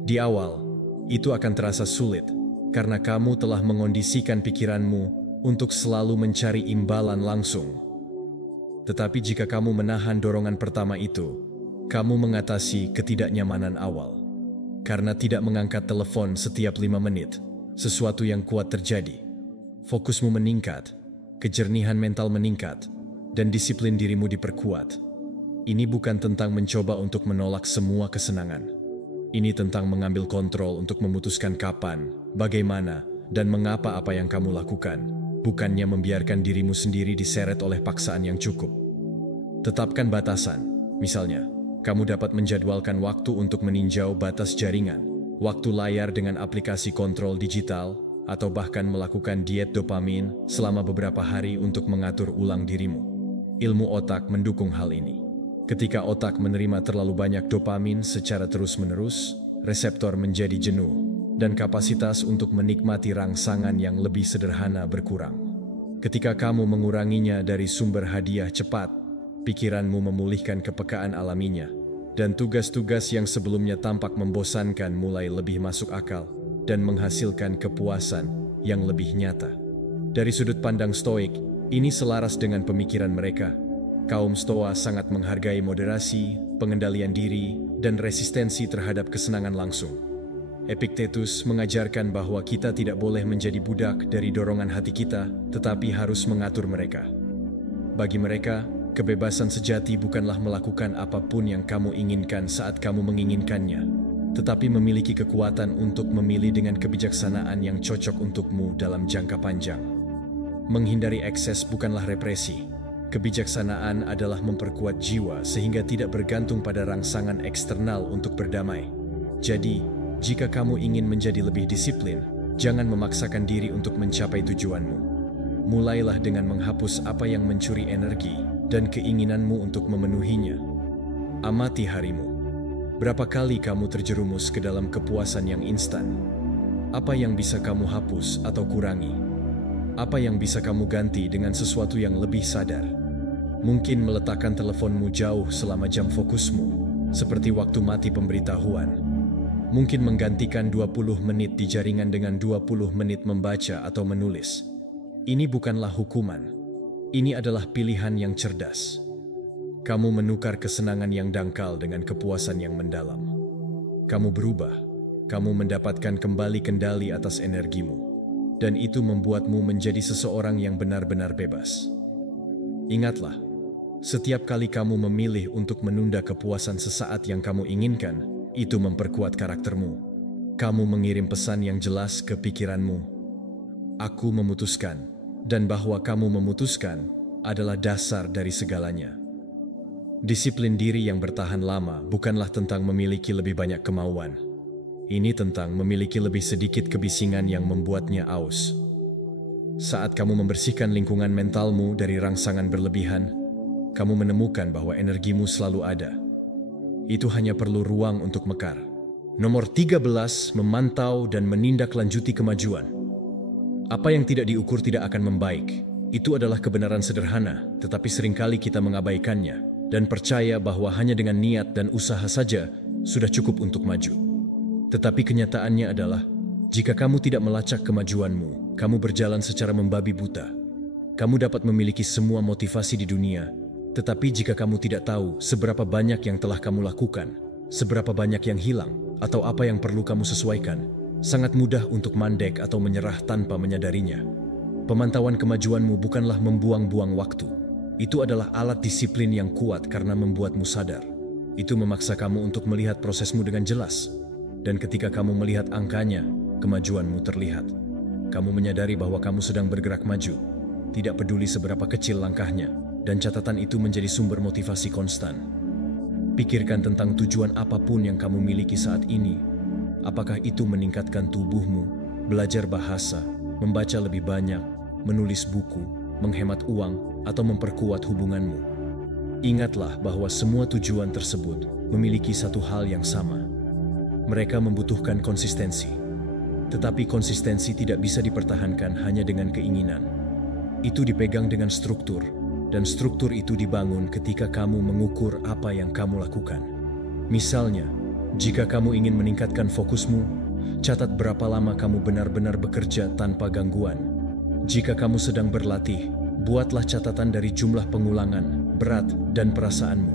Di awal, itu akan terasa sulit karena kamu telah mengondisikan pikiranmu untuk selalu mencari imbalan langsung. Tetapi jika kamu menahan dorongan pertama itu, kamu mengatasi ketidaknyamanan awal. Karena tidak mengangkat telepon setiap 5 menit, sesuatu yang kuat terjadi. Fokusmu meningkat, kejernihan mental meningkat, dan disiplin dirimu diperkuat. Ini bukan tentang mencoba untuk menolak semua kesenangan. Ini tentang mengambil kontrol untuk memutuskan kapan, bagaimana, dan mengapa apa yang kamu lakukan. Bukannya membiarkan dirimu sendiri diseret oleh paksaan yang cukup. Tetapkan batasan. Misalnya, kamu dapat menjadwalkan waktu untuk meninjau batas jaringan, waktu layar dengan aplikasi kontrol digital, atau bahkan melakukan diet dopamin selama beberapa hari untuk mengatur ulang dirimu. Ilmu otak mendukung hal ini. Ketika otak menerima terlalu banyak dopamin secara terus-menerus, reseptor menjadi jenuh, dan kapasitas untuk menikmati rangsangan yang lebih sederhana berkurang. Ketika kamu menguranginya dari sumber hadiah cepat, pikiranmu memulihkan kepekaan alaminya, dan tugas-tugas yang sebelumnya tampak membosankan mulai lebih masuk akal dan menghasilkan kepuasan yang lebih nyata. Dari sudut pandang Stoik, ini selaras dengan pemikiran mereka. Kaum Stoa sangat menghargai moderasi, pengendalian diri, dan resistensi terhadap kesenangan langsung. Epictetus mengajarkan bahwa kita tidak boleh menjadi budak dari dorongan hati kita, tetapi harus mengatur mereka. Bagi mereka, kebebasan sejati bukanlah melakukan apapun yang kamu inginkan saat kamu menginginkannya, tetapi memiliki kekuatan untuk memilih dengan kebijaksanaan yang cocok untukmu dalam jangka panjang. Menghindari ekses bukanlah represi. Kebijaksanaan adalah memperkuat jiwa sehingga tidak bergantung pada rangsangan eksternal untuk berdamai. Jadi, jika kamu ingin menjadi lebih disiplin, jangan memaksakan diri untuk mencapai tujuanmu. Mulailah dengan menghapus apa yang mencuri energi dan keinginanmu untuk memenuhinya. Amati harimu. Berapa kali kamu terjerumus ke dalam kepuasan yang instan? Apa yang bisa kamu hapus atau kurangi? Apa yang bisa kamu ganti dengan sesuatu yang lebih sadar? Mungkin meletakkan teleponmu jauh selama jam fokusmu, seperti waktu mati pemberitahuan. Mungkin menggantikan 20 menit di jaringan dengan 20 menit membaca atau menulis. Ini bukanlah hukuman. Ini adalah pilihan yang cerdas. Kamu menukar kesenangan yang dangkal dengan kepuasan yang mendalam. Kamu berubah. Kamu mendapatkan kembali kendali atas energimu. Dan itu membuatmu menjadi seseorang yang benar-benar bebas. Ingatlah, setiap kali kamu memilih untuk menunda kepuasan sesaat yang kamu inginkan, itu memperkuat karaktermu. Kamu mengirim pesan yang jelas ke pikiranmu. Aku memutuskan, dan bahwa kamu memutuskan adalah dasar dari segalanya. Disiplin diri yang bertahan lama bukanlah tentang memiliki lebih banyak kemauan. Ini tentang memiliki lebih sedikit kebisingan yang membuatnya aus. Saat kamu membersihkan lingkungan mentalmu dari rangsangan berlebihan, kamu menemukan bahwa energimu selalu ada. Itu hanya perlu ruang untuk mekar. Nomor 13, memantau dan menindaklanjuti kemajuan. Apa yang tidak diukur tidak akan membaik. Itu adalah kebenaran sederhana, tetapi seringkali kita mengabaikannya dan percaya bahwa hanya dengan niat dan usaha saja sudah cukup untuk maju. Tetapi kenyataannya adalah, jika kamu tidak melacak kemajuanmu, kamu berjalan secara membabi buta. Kamu dapat memiliki semua motivasi di dunia, tetapi jika kamu tidak tahu seberapa banyak yang telah kamu lakukan, seberapa banyak yang hilang, atau apa yang perlu kamu sesuaikan, sangat mudah untuk mandek atau menyerah tanpa menyadarinya. Pemantauan kemajuanmu bukanlah membuang-buang waktu. Itu adalah alat disiplin yang kuat karena membuatmu sadar. Itu memaksa kamu untuk melihat prosesmu dengan jelas. Dan ketika kamu melihat angkanya, kemajuanmu terlihat. Kamu menyadari bahwa kamu sedang bergerak maju, tidak peduli seberapa kecil langkahnya, dan catatan itu menjadi sumber motivasi konstan. Pikirkan tentang tujuan apapun yang kamu miliki saat ini. Apakah itu meningkatkan tubuhmu, belajar bahasa, membaca lebih banyak, menulis buku, menghemat uang, atau memperkuat hubunganmu? Ingatlah bahwa semua tujuan tersebut memiliki satu hal yang sama. Mereka membutuhkan konsistensi. Tetapi konsistensi tidak bisa dipertahankan hanya dengan keinginan. Itu dipegang dengan struktur, dan struktur itu dibangun ketika kamu mengukur apa yang kamu lakukan. Misalnya, jika kamu ingin meningkatkan fokusmu, catat berapa lama kamu benar-benar bekerja tanpa gangguan. Jika kamu sedang berlatih, buatlah catatan dari jumlah pengulangan, berat, dan perasaanmu.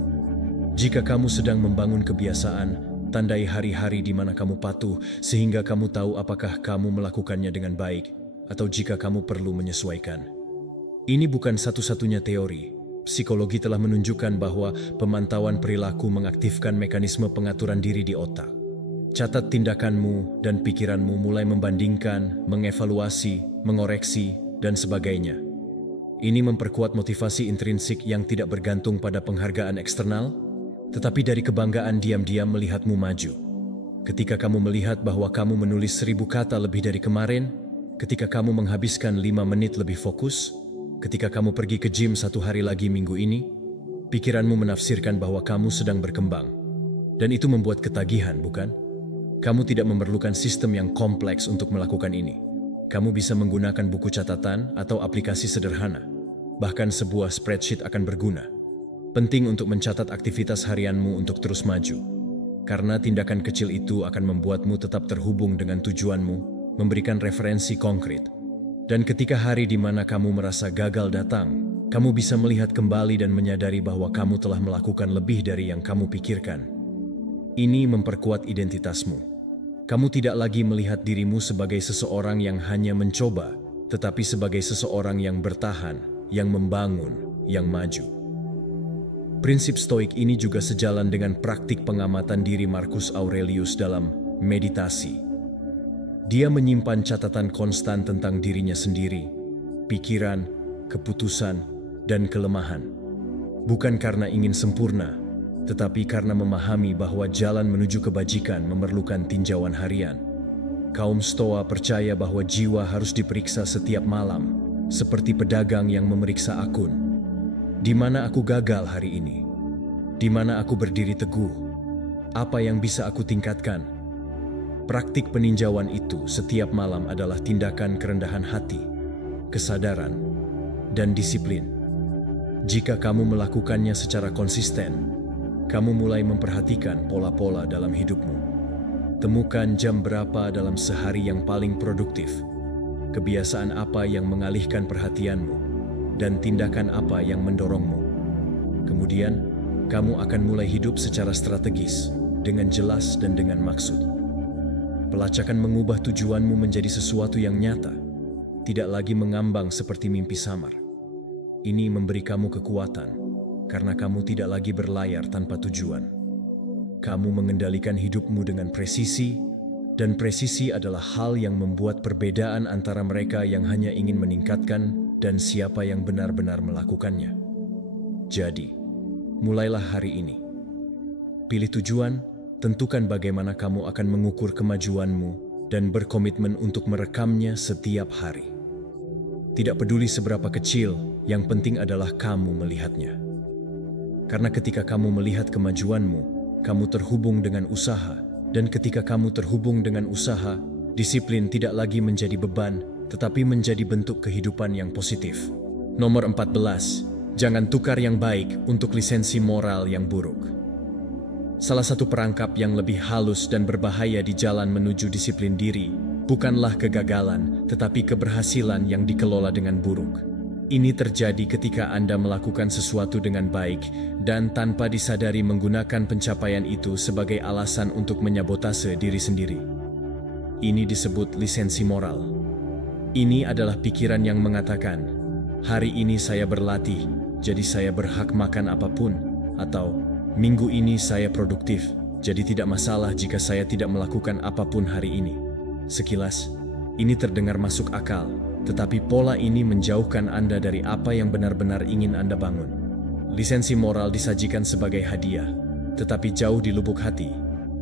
Jika kamu sedang membangun kebiasaan, tandai hari-hari di mana kamu patuh sehingga kamu tahu apakah kamu melakukannya dengan baik atau jika kamu perlu menyesuaikan. Ini bukan satu-satunya teori. Psikologi telah menunjukkan bahwa pemantauan perilaku mengaktifkan mekanisme pengaturan diri di otak. Catat tindakanmu dan pikiranmu mulai membandingkan, mengevaluasi, mengoreksi, dan sebagainya. Ini memperkuat motivasi intrinsik yang tidak bergantung pada penghargaan eksternal, tetapi dari kebanggaan diam-diam melihatmu maju. Ketika kamu melihat bahwa kamu menulis 1000 kata lebih dari kemarin, ketika kamu menghabiskan 5 menit lebih fokus, ketika kamu pergi ke gym 1 hari lagi minggu ini, pikiranmu menafsirkan bahwa kamu sedang berkembang. Dan itu membuat ketagihan, bukan? Kamu tidak memerlukan sistem yang kompleks untuk melakukan ini. Kamu bisa menggunakan buku catatan atau aplikasi sederhana. Bahkan sebuah spreadsheet akan berguna. Penting untuk mencatat aktivitas harianmu untuk terus maju. Karena tindakan kecil itu akan membuatmu tetap terhubung dengan tujuanmu, memberikan referensi konkret. Dan ketika hari di mana kamu merasa gagal datang, kamu bisa melihat kembali dan menyadari bahwa kamu telah melakukan lebih dari yang kamu pikirkan. Ini memperkuat identitasmu. Kamu tidak lagi melihat dirimu sebagai seseorang yang hanya mencoba, tetapi sebagai seseorang yang bertahan, yang membangun, yang maju. Prinsip stoik ini juga sejalan dengan praktik pengamatan diri Marcus Aurelius dalam meditasi. Dia menyimpan catatan konstan tentang dirinya sendiri, pikiran, keputusan, dan kelemahan. Bukan karena ingin sempurna, tetapi karena memahami bahwa jalan menuju kebajikan memerlukan tinjauan harian. Kaum Stoa percaya bahwa jiwa harus diperiksa setiap malam, seperti pedagang yang memeriksa akun. Di mana aku gagal hari ini? Di mana aku berdiri teguh? Apa yang bisa aku tingkatkan? Praktik peninjauan itu setiap malam adalah tindakan kerendahan hati. kesadaran, dan disiplin. Jika kamu melakukannya secara konsisten, kamu mulai memperhatikan pola-pola dalam hidupmu. Temukan jam berapa dalam sehari yang paling produktif, kebiasaan apa yang mengalihkan perhatianmu, dan tindakan apa yang mendorongmu. Kemudian, kamu akan mulai hidup secara strategis, dengan jelas dan dengan maksud. Pelacakan mengubah tujuanmu menjadi sesuatu yang nyata, tidak lagi mengambang seperti mimpi samar. Ini memberi kamu kekuatan, karena kamu tidak lagi berlayar tanpa tujuan. Kamu mengendalikan hidupmu dengan presisi, dan presisi adalah hal yang membuat perbedaan antara mereka yang hanya ingin meningkatkan dan siapa yang benar-benar melakukannya. Jadi, mulailah hari ini. Pilih tujuan, tentukan bagaimana kamu akan mengukur kemajuanmu, dan berkomitmen untuk merekamnya setiap hari. Tidak peduli seberapa kecil, yang penting adalah kamu melihatnya. Karena ketika kamu melihat kemajuanmu, kamu terhubung dengan usaha, dan ketika kamu terhubung dengan usaha, disiplin tidak lagi menjadi beban, tetapi menjadi bentuk kehidupan yang positif. Nomor 14, jangan tukar yang baik untuk lisensi moral yang buruk. Salah satu perangkap yang lebih halus dan berbahaya di jalan menuju disiplin diri, bukanlah kegagalan, tetapi keberhasilan yang dikelola dengan buruk. Ini terjadi ketika Anda melakukan sesuatu dengan baik dan tanpa disadari menggunakan pencapaian itu sebagai alasan untuk menyabotase diri sendiri. Ini disebut lisensi moral. Ini adalah pikiran yang mengatakan, hari ini saya berlatih, jadi saya berhak makan apapun, atau minggu ini saya produktif, jadi tidak masalah jika saya tidak melakukan apapun hari ini. Sekilas, ini terdengar masuk akal, tetapi pola ini menjauhkan Anda dari apa yang benar-benar ingin Anda bangun. Lisensi moral disajikan sebagai hadiah, tetapi jauh di lubuk hati,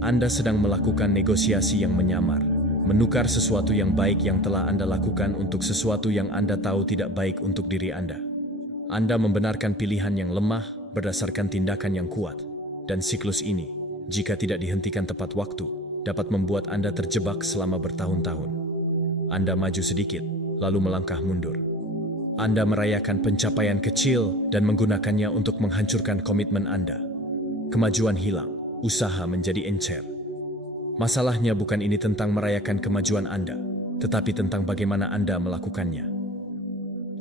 Anda sedang melakukan negosiasi yang menyamar, menukar sesuatu yang baik yang telah Anda lakukan untuk sesuatu yang Anda tahu tidak baik untuk diri Anda. Anda membenarkan pilihan yang lemah berdasarkan tindakan yang kuat, dan siklus ini, jika tidak dihentikan tepat waktu, dapat membuat Anda terjebak selama bertahun-tahun. Anda maju sedikit, lalu melangkah mundur. Anda merayakan pencapaian kecil dan menggunakannya untuk menghancurkan komitmen Anda. Kemajuan hilang, usaha menjadi encer. Masalahnya bukan ini tentang merayakan kemajuan Anda, tetapi tentang bagaimana Anda melakukannya.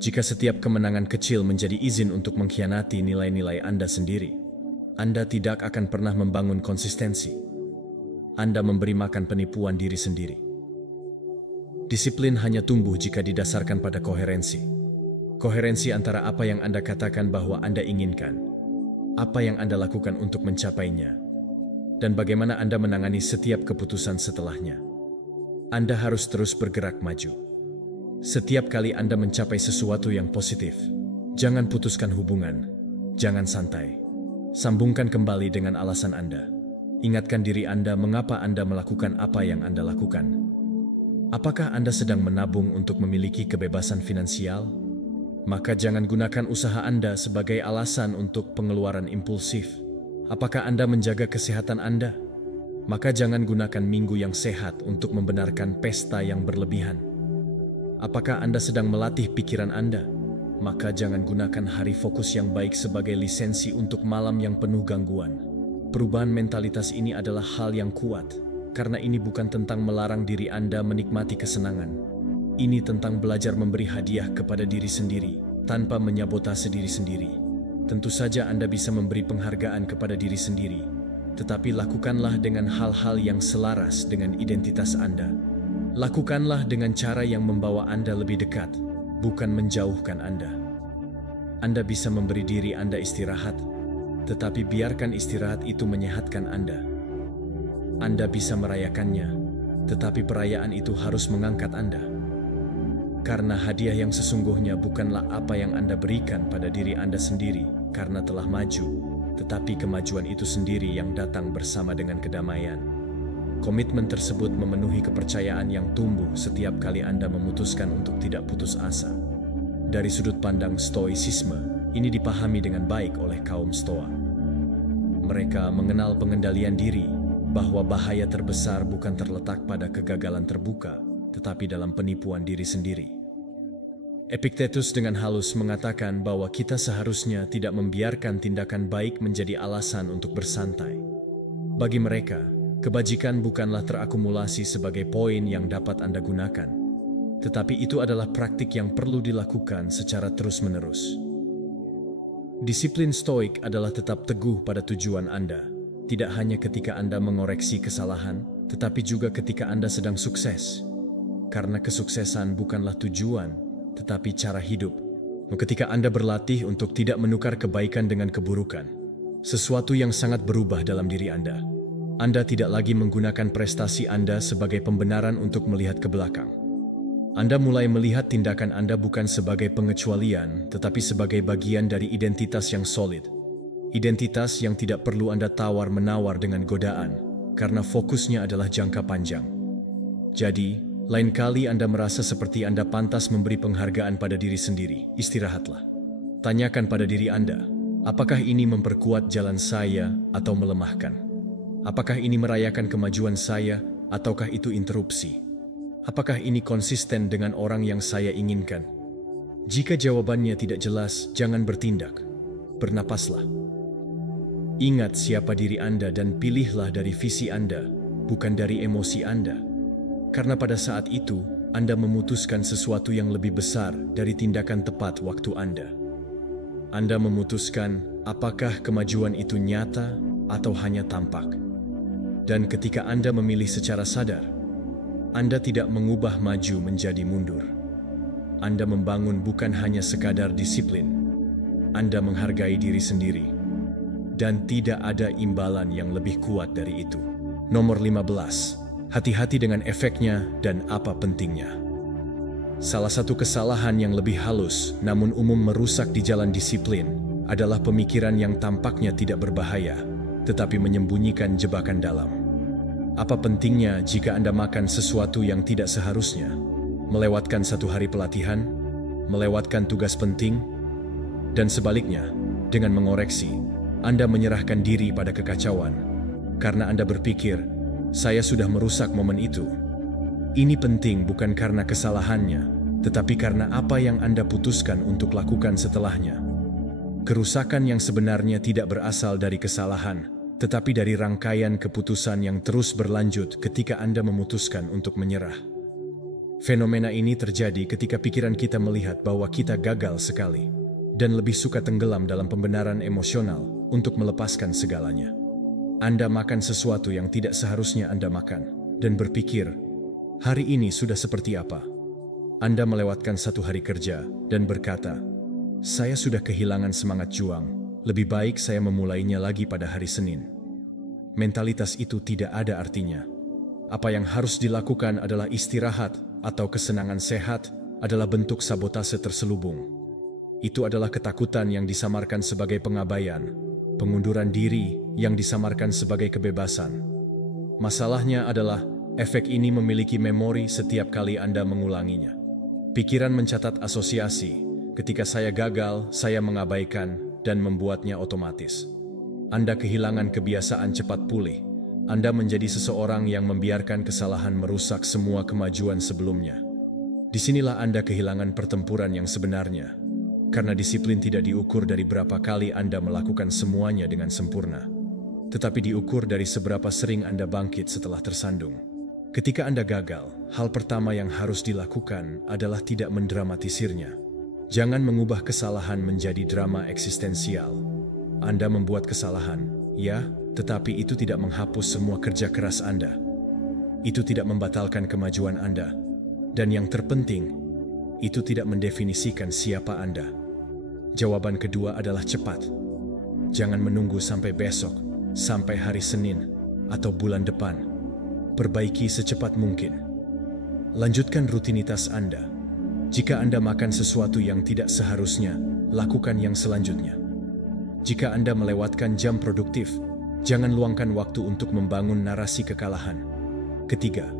Jika setiap kemenangan kecil menjadi izin untuk mengkhianati nilai-nilai Anda sendiri, Anda tidak akan pernah membangun konsistensi. Anda memberi makan penipuan diri sendiri. Disiplin hanya tumbuh jika didasarkan pada koherensi. Koherensi antara apa yang Anda katakan bahwa Anda inginkan, apa yang Anda lakukan untuk mencapainya, dan bagaimana Anda menangani setiap keputusan setelahnya. Anda harus terus bergerak maju. Setiap kali Anda mencapai sesuatu yang positif, jangan putuskan hubungan, jangan santai. Sambungkan kembali dengan alasan Anda. Ingatkan diri Anda mengapa Anda melakukan apa yang Anda lakukan. Apakah Anda sedang menabung untuk memiliki kebebasan finansial? Maka jangan gunakan usaha Anda sebagai alasan untuk pengeluaran impulsif. Apakah Anda menjaga kesehatan Anda? Maka jangan gunakan minggu yang sehat untuk membenarkan pesta yang berlebihan. Apakah Anda sedang melatih pikiran Anda? Maka jangan gunakan hari fokus yang baik sebagai lisensi untuk malam yang penuh gangguan. Perubahan mentalitas ini adalah hal yang kuat, karena ini bukan tentang melarang diri Anda menikmati kesenangan. Ini tentang belajar memberi hadiah kepada diri sendiri, tanpa menyabotase diri sendiri. Tentu saja Anda bisa memberi penghargaan kepada diri sendiri, tetapi lakukanlah dengan hal-hal yang selaras dengan identitas Anda. Lakukanlah dengan cara yang membawa Anda lebih dekat, bukan menjauhkan Anda. Anda bisa memberi diri Anda istirahat, tetapi biarkan istirahat itu menyehatkan Anda. Anda bisa merayakannya, tetapi perayaan itu harus mengangkat Anda. Karena hadiah yang sesungguhnya bukanlah apa yang Anda berikan pada diri Anda sendiri karena telah maju, tetapi kemajuan itu sendiri yang datang bersama dengan kedamaian. Komitmen tersebut memenuhi kepercayaan yang tumbuh setiap kali Anda memutuskan untuk tidak putus asa. Dari sudut pandang Stoicisme, ini dipahami dengan baik oleh kaum Stoa. Mereka mengenal pengendalian diri, bahwa bahaya terbesar bukan terletak pada kegagalan terbuka, tetapi dalam penipuan diri sendiri. Epictetus dengan halus mengatakan bahwa kita seharusnya tidak membiarkan tindakan baik menjadi alasan untuk bersantai. Bagi mereka, kebajikan bukanlah terakumulasi sebagai poin yang dapat Anda gunakan, tetapi itu adalah praktik yang perlu dilakukan secara terus-menerus. Disiplin stoik adalah tetap teguh pada tujuan Anda, tidak hanya ketika Anda mengoreksi kesalahan, tetapi juga ketika Anda sedang sukses. Karena kesuksesan bukanlah tujuan, tetapi cara hidup. Ketika Anda berlatih untuk tidak menukar kebaikan dengan keburukan, sesuatu yang sangat berubah dalam diri Anda. Anda tidak lagi menggunakan prestasi Anda sebagai pembenaran untuk melihat ke belakang. Anda mulai melihat tindakan Anda bukan sebagai pengecualian, tetapi sebagai bagian dari identitas yang solid. Identitas yang tidak perlu Anda tawar-menawar dengan godaan, karena fokusnya adalah jangka panjang. Jadi, lain kali Anda merasa seperti Anda pantas memberi penghargaan pada diri sendiri, istirahatlah. Tanyakan pada diri Anda, apakah ini memperkuat jalan saya atau melemahkan? Apakah ini merayakan kemajuan saya ataukah itu interupsi? Apakah ini konsisten dengan orang yang saya inginkan? Jika jawabannya tidak jelas, jangan bertindak. Bernapaslah. Ingat siapa diri Anda dan pilihlah dari visi Anda, bukan dari emosi Anda. Karena pada saat itu, Anda memutuskan sesuatu yang lebih besar dari tindakan tepat waktu Anda. Anda memutuskan apakah kemajuan itu nyata atau hanya tampak. Dan ketika Anda memilih secara sadar, Anda tidak mengubah maju menjadi mundur. Anda membangun bukan hanya sekadar disiplin. Anda menghargai diri sendiri. Dan tidak ada imbalan yang lebih kuat dari itu. Nomor 15. Hati-hati dengan efeknya dan apa pentingnya. Salah satu kesalahan yang lebih halus namun umum merusak di jalan disiplin adalah pemikiran yang tampaknya tidak berbahaya, tetapi menyembunyikan jebakan dalam. Apa pentingnya jika Anda makan sesuatu yang tidak seharusnya? Melewatkan satu hari pelatihan, melewatkan tugas penting, dan sebaliknya, dengan mengoreksi, Anda menyerahkan diri pada kekacauan, karena Anda berpikir, saya sudah merusak momen itu. Ini penting bukan karena kesalahannya, tetapi karena apa yang Anda putuskan untuk lakukan setelahnya. Kerusakan yang sebenarnya tidak berasal dari kesalahan, tetapi dari rangkaian keputusan yang terus berlanjut ketika Anda memutuskan untuk menyerah. Fenomena ini terjadi ketika pikiran kita melihat bahwa kita gagal sekali, dan lebih suka tenggelam dalam pembenaran emosional untuk melepaskan segalanya. Anda makan sesuatu yang tidak seharusnya Anda makan, dan berpikir, hari ini sudah seperti apa? Anda melewatkan satu hari kerja, dan berkata, saya sudah kehilangan semangat juang, lebih baik saya memulainya lagi pada hari Senin. Mentalitas itu tidak ada artinya. Apa yang harus dilakukan adalah istirahat, atau kesenangan sehat, adalah bentuk sabotase terselubung. Itu adalah ketakutan yang disamarkan sebagai pengabaian, pengunduran diri yang disamarkan sebagai kebebasan. Masalahnya adalah, efek ini memiliki memori setiap kali Anda mengulanginya. Pikiran mencatat asosiasi, ketika saya gagal, saya mengabaikan, dan membuatnya otomatis. Anda kehilangan kebiasaan cepat pulih. Anda menjadi seseorang yang membiarkan kesalahan merusak semua kemajuan sebelumnya. Disinilah Anda kehilangan pertempuran yang sebenarnya. Karena disiplin tidak diukur dari berapa kali Anda melakukan semuanya dengan sempurna, tetapi diukur dari seberapa sering Anda bangkit setelah tersandung. Ketika Anda gagal, hal pertama yang harus dilakukan adalah tidak mendramatisirnya. Jangan mengubah kesalahan menjadi drama eksistensial. Anda membuat kesalahan, ya, tetapi itu tidak menghapus semua kerja keras Anda. Itu tidak membatalkan kemajuan Anda. Dan yang terpenting, itu tidak mendefinisikan siapa Anda. Jawaban kedua adalah cepat. Jangan menunggu sampai besok, sampai hari Senin, atau bulan depan. Perbaiki secepat mungkin. Lanjutkan rutinitas Anda. Jika Anda makan sesuatu yang tidak seharusnya, lakukan yang selanjutnya. Jika Anda melewatkan jam produktif, jangan luangkan waktu untuk membangun narasi kekalahan. Ketiga,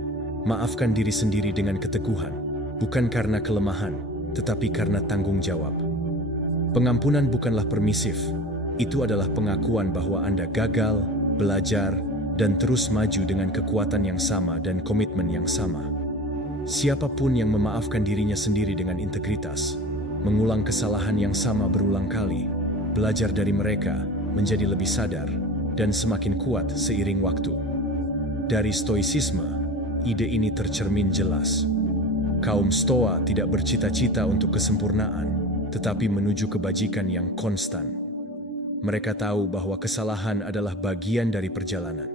maafkan diri sendiri dengan keteguhan, bukan karena kelemahan, tetapi karena tanggung jawab. Pengampunan bukanlah permisif, itu adalah pengakuan bahwa Anda gagal, belajar, dan terus maju dengan kekuatan yang sama dan komitmen yang sama. Siapapun yang memaafkan dirinya sendiri dengan integritas, mengulang kesalahan yang sama berulang kali, belajar dari mereka, menjadi lebih sadar, dan semakin kuat seiring waktu. Dari Stoicisme, ide ini tercermin jelas. Kaum Stoa tidak bercita-cita untuk kesempurnaan, tetapi menuju kebajikan yang konstan. Mereka tahu bahwa kesalahan adalah bagian dari perjalanan.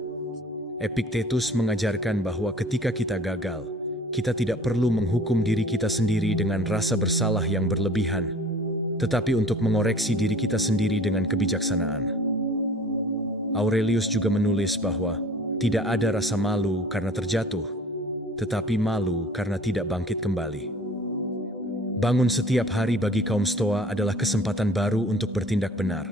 Epictetus mengajarkan bahwa ketika kita gagal, kita tidak perlu menghukum diri kita sendiri dengan rasa bersalah yang berlebihan, tetapi untuk mengoreksi diri kita sendiri dengan kebijaksanaan. Aurelius juga menulis bahwa tidak ada rasa malu karena terjatuh, tetapi malu karena tidak bangkit kembali. Bangun setiap hari bagi kaum Stoa adalah kesempatan baru untuk bertindak benar.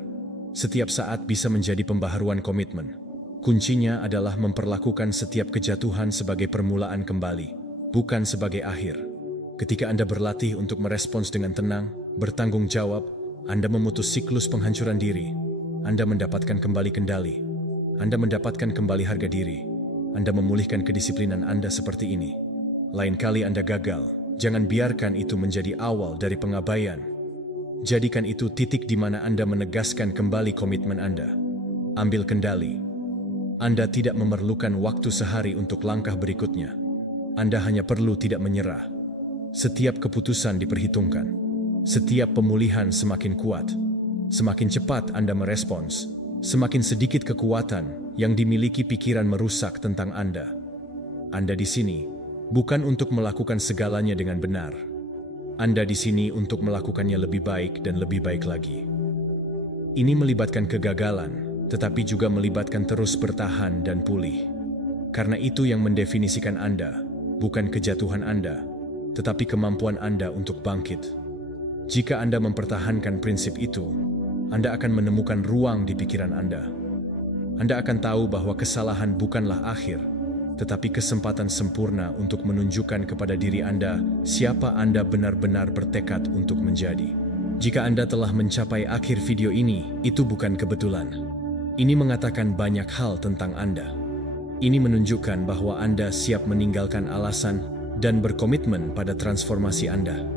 Setiap saat bisa menjadi pembaharuan komitmen. Kuncinya adalah memperlakukan setiap kejatuhan sebagai permulaan kembali, bukan sebagai akhir. Ketika Anda berlatih untuk merespons dengan tenang, bertanggung jawab, Anda memutus siklus penghancuran diri. Anda mendapatkan kembali kendali. Anda mendapatkan kembali harga diri. Anda memulihkan kedisiplinan Anda seperti ini. Lain kali Anda gagal, jangan biarkan itu menjadi awal dari pengabaian. Jadikan itu titik di mana Anda menegaskan kembali komitmen Anda. Ambil kendali. Anda tidak memerlukan waktu sehari untuk langkah berikutnya. Anda hanya perlu tidak menyerah. Setiap keputusan diperhitungkan. Setiap pemulihan semakin kuat. Semakin cepat Anda merespons, semakin sedikit kekuatan yang dimiliki pikiran merusak tentang Anda. Anda di sini bukan untuk melakukan segalanya dengan benar. Anda di sini untuk melakukannya lebih baik dan lebih baik lagi. Ini melibatkan kegagalan, tetapi juga melibatkan terus bertahan dan pulih. Karena itu yang mendefinisikan Anda, bukan kejatuhan Anda, tetapi kemampuan Anda untuk bangkit. Jika Anda mempertahankan prinsip itu, Anda akan menemukan ruang di pikiran Anda. Anda akan tahu bahwa kesalahan bukanlah akhir, tetapi kesempatan sempurna untuk menunjukkan kepada diri Anda siapa Anda benar-benar bertekad untuk menjadi. Jika Anda telah mencapai akhir video ini, itu bukan kebetulan. Ini mengatakan banyak hal tentang Anda. Ini menunjukkan bahwa Anda siap meninggalkan alasan dan berkomitmen pada transformasi Anda.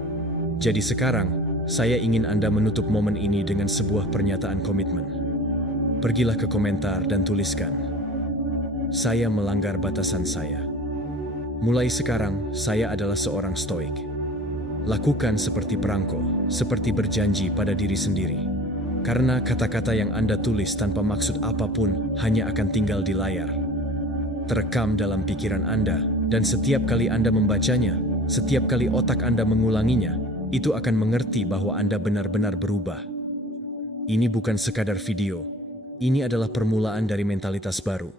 Jadi sekarang, saya ingin Anda menutup momen ini dengan sebuah pernyataan komitmen. Pergilah ke komentar dan tuliskan, "Saya melanggar batasan saya. Mulai sekarang, saya adalah seorang stoik." Lakukan seperti perangko, seperti berjanji pada diri sendiri. Karena kata-kata yang Anda tulis tanpa maksud apapun hanya akan tinggal di layar. Terekam dalam pikiran Anda, dan setiap kali Anda membacanya, setiap kali otak Anda mengulanginya, itu akan mengerti bahwa Anda benar-benar berubah. Ini bukan sekadar video, ini adalah permulaan dari mentalitas baru.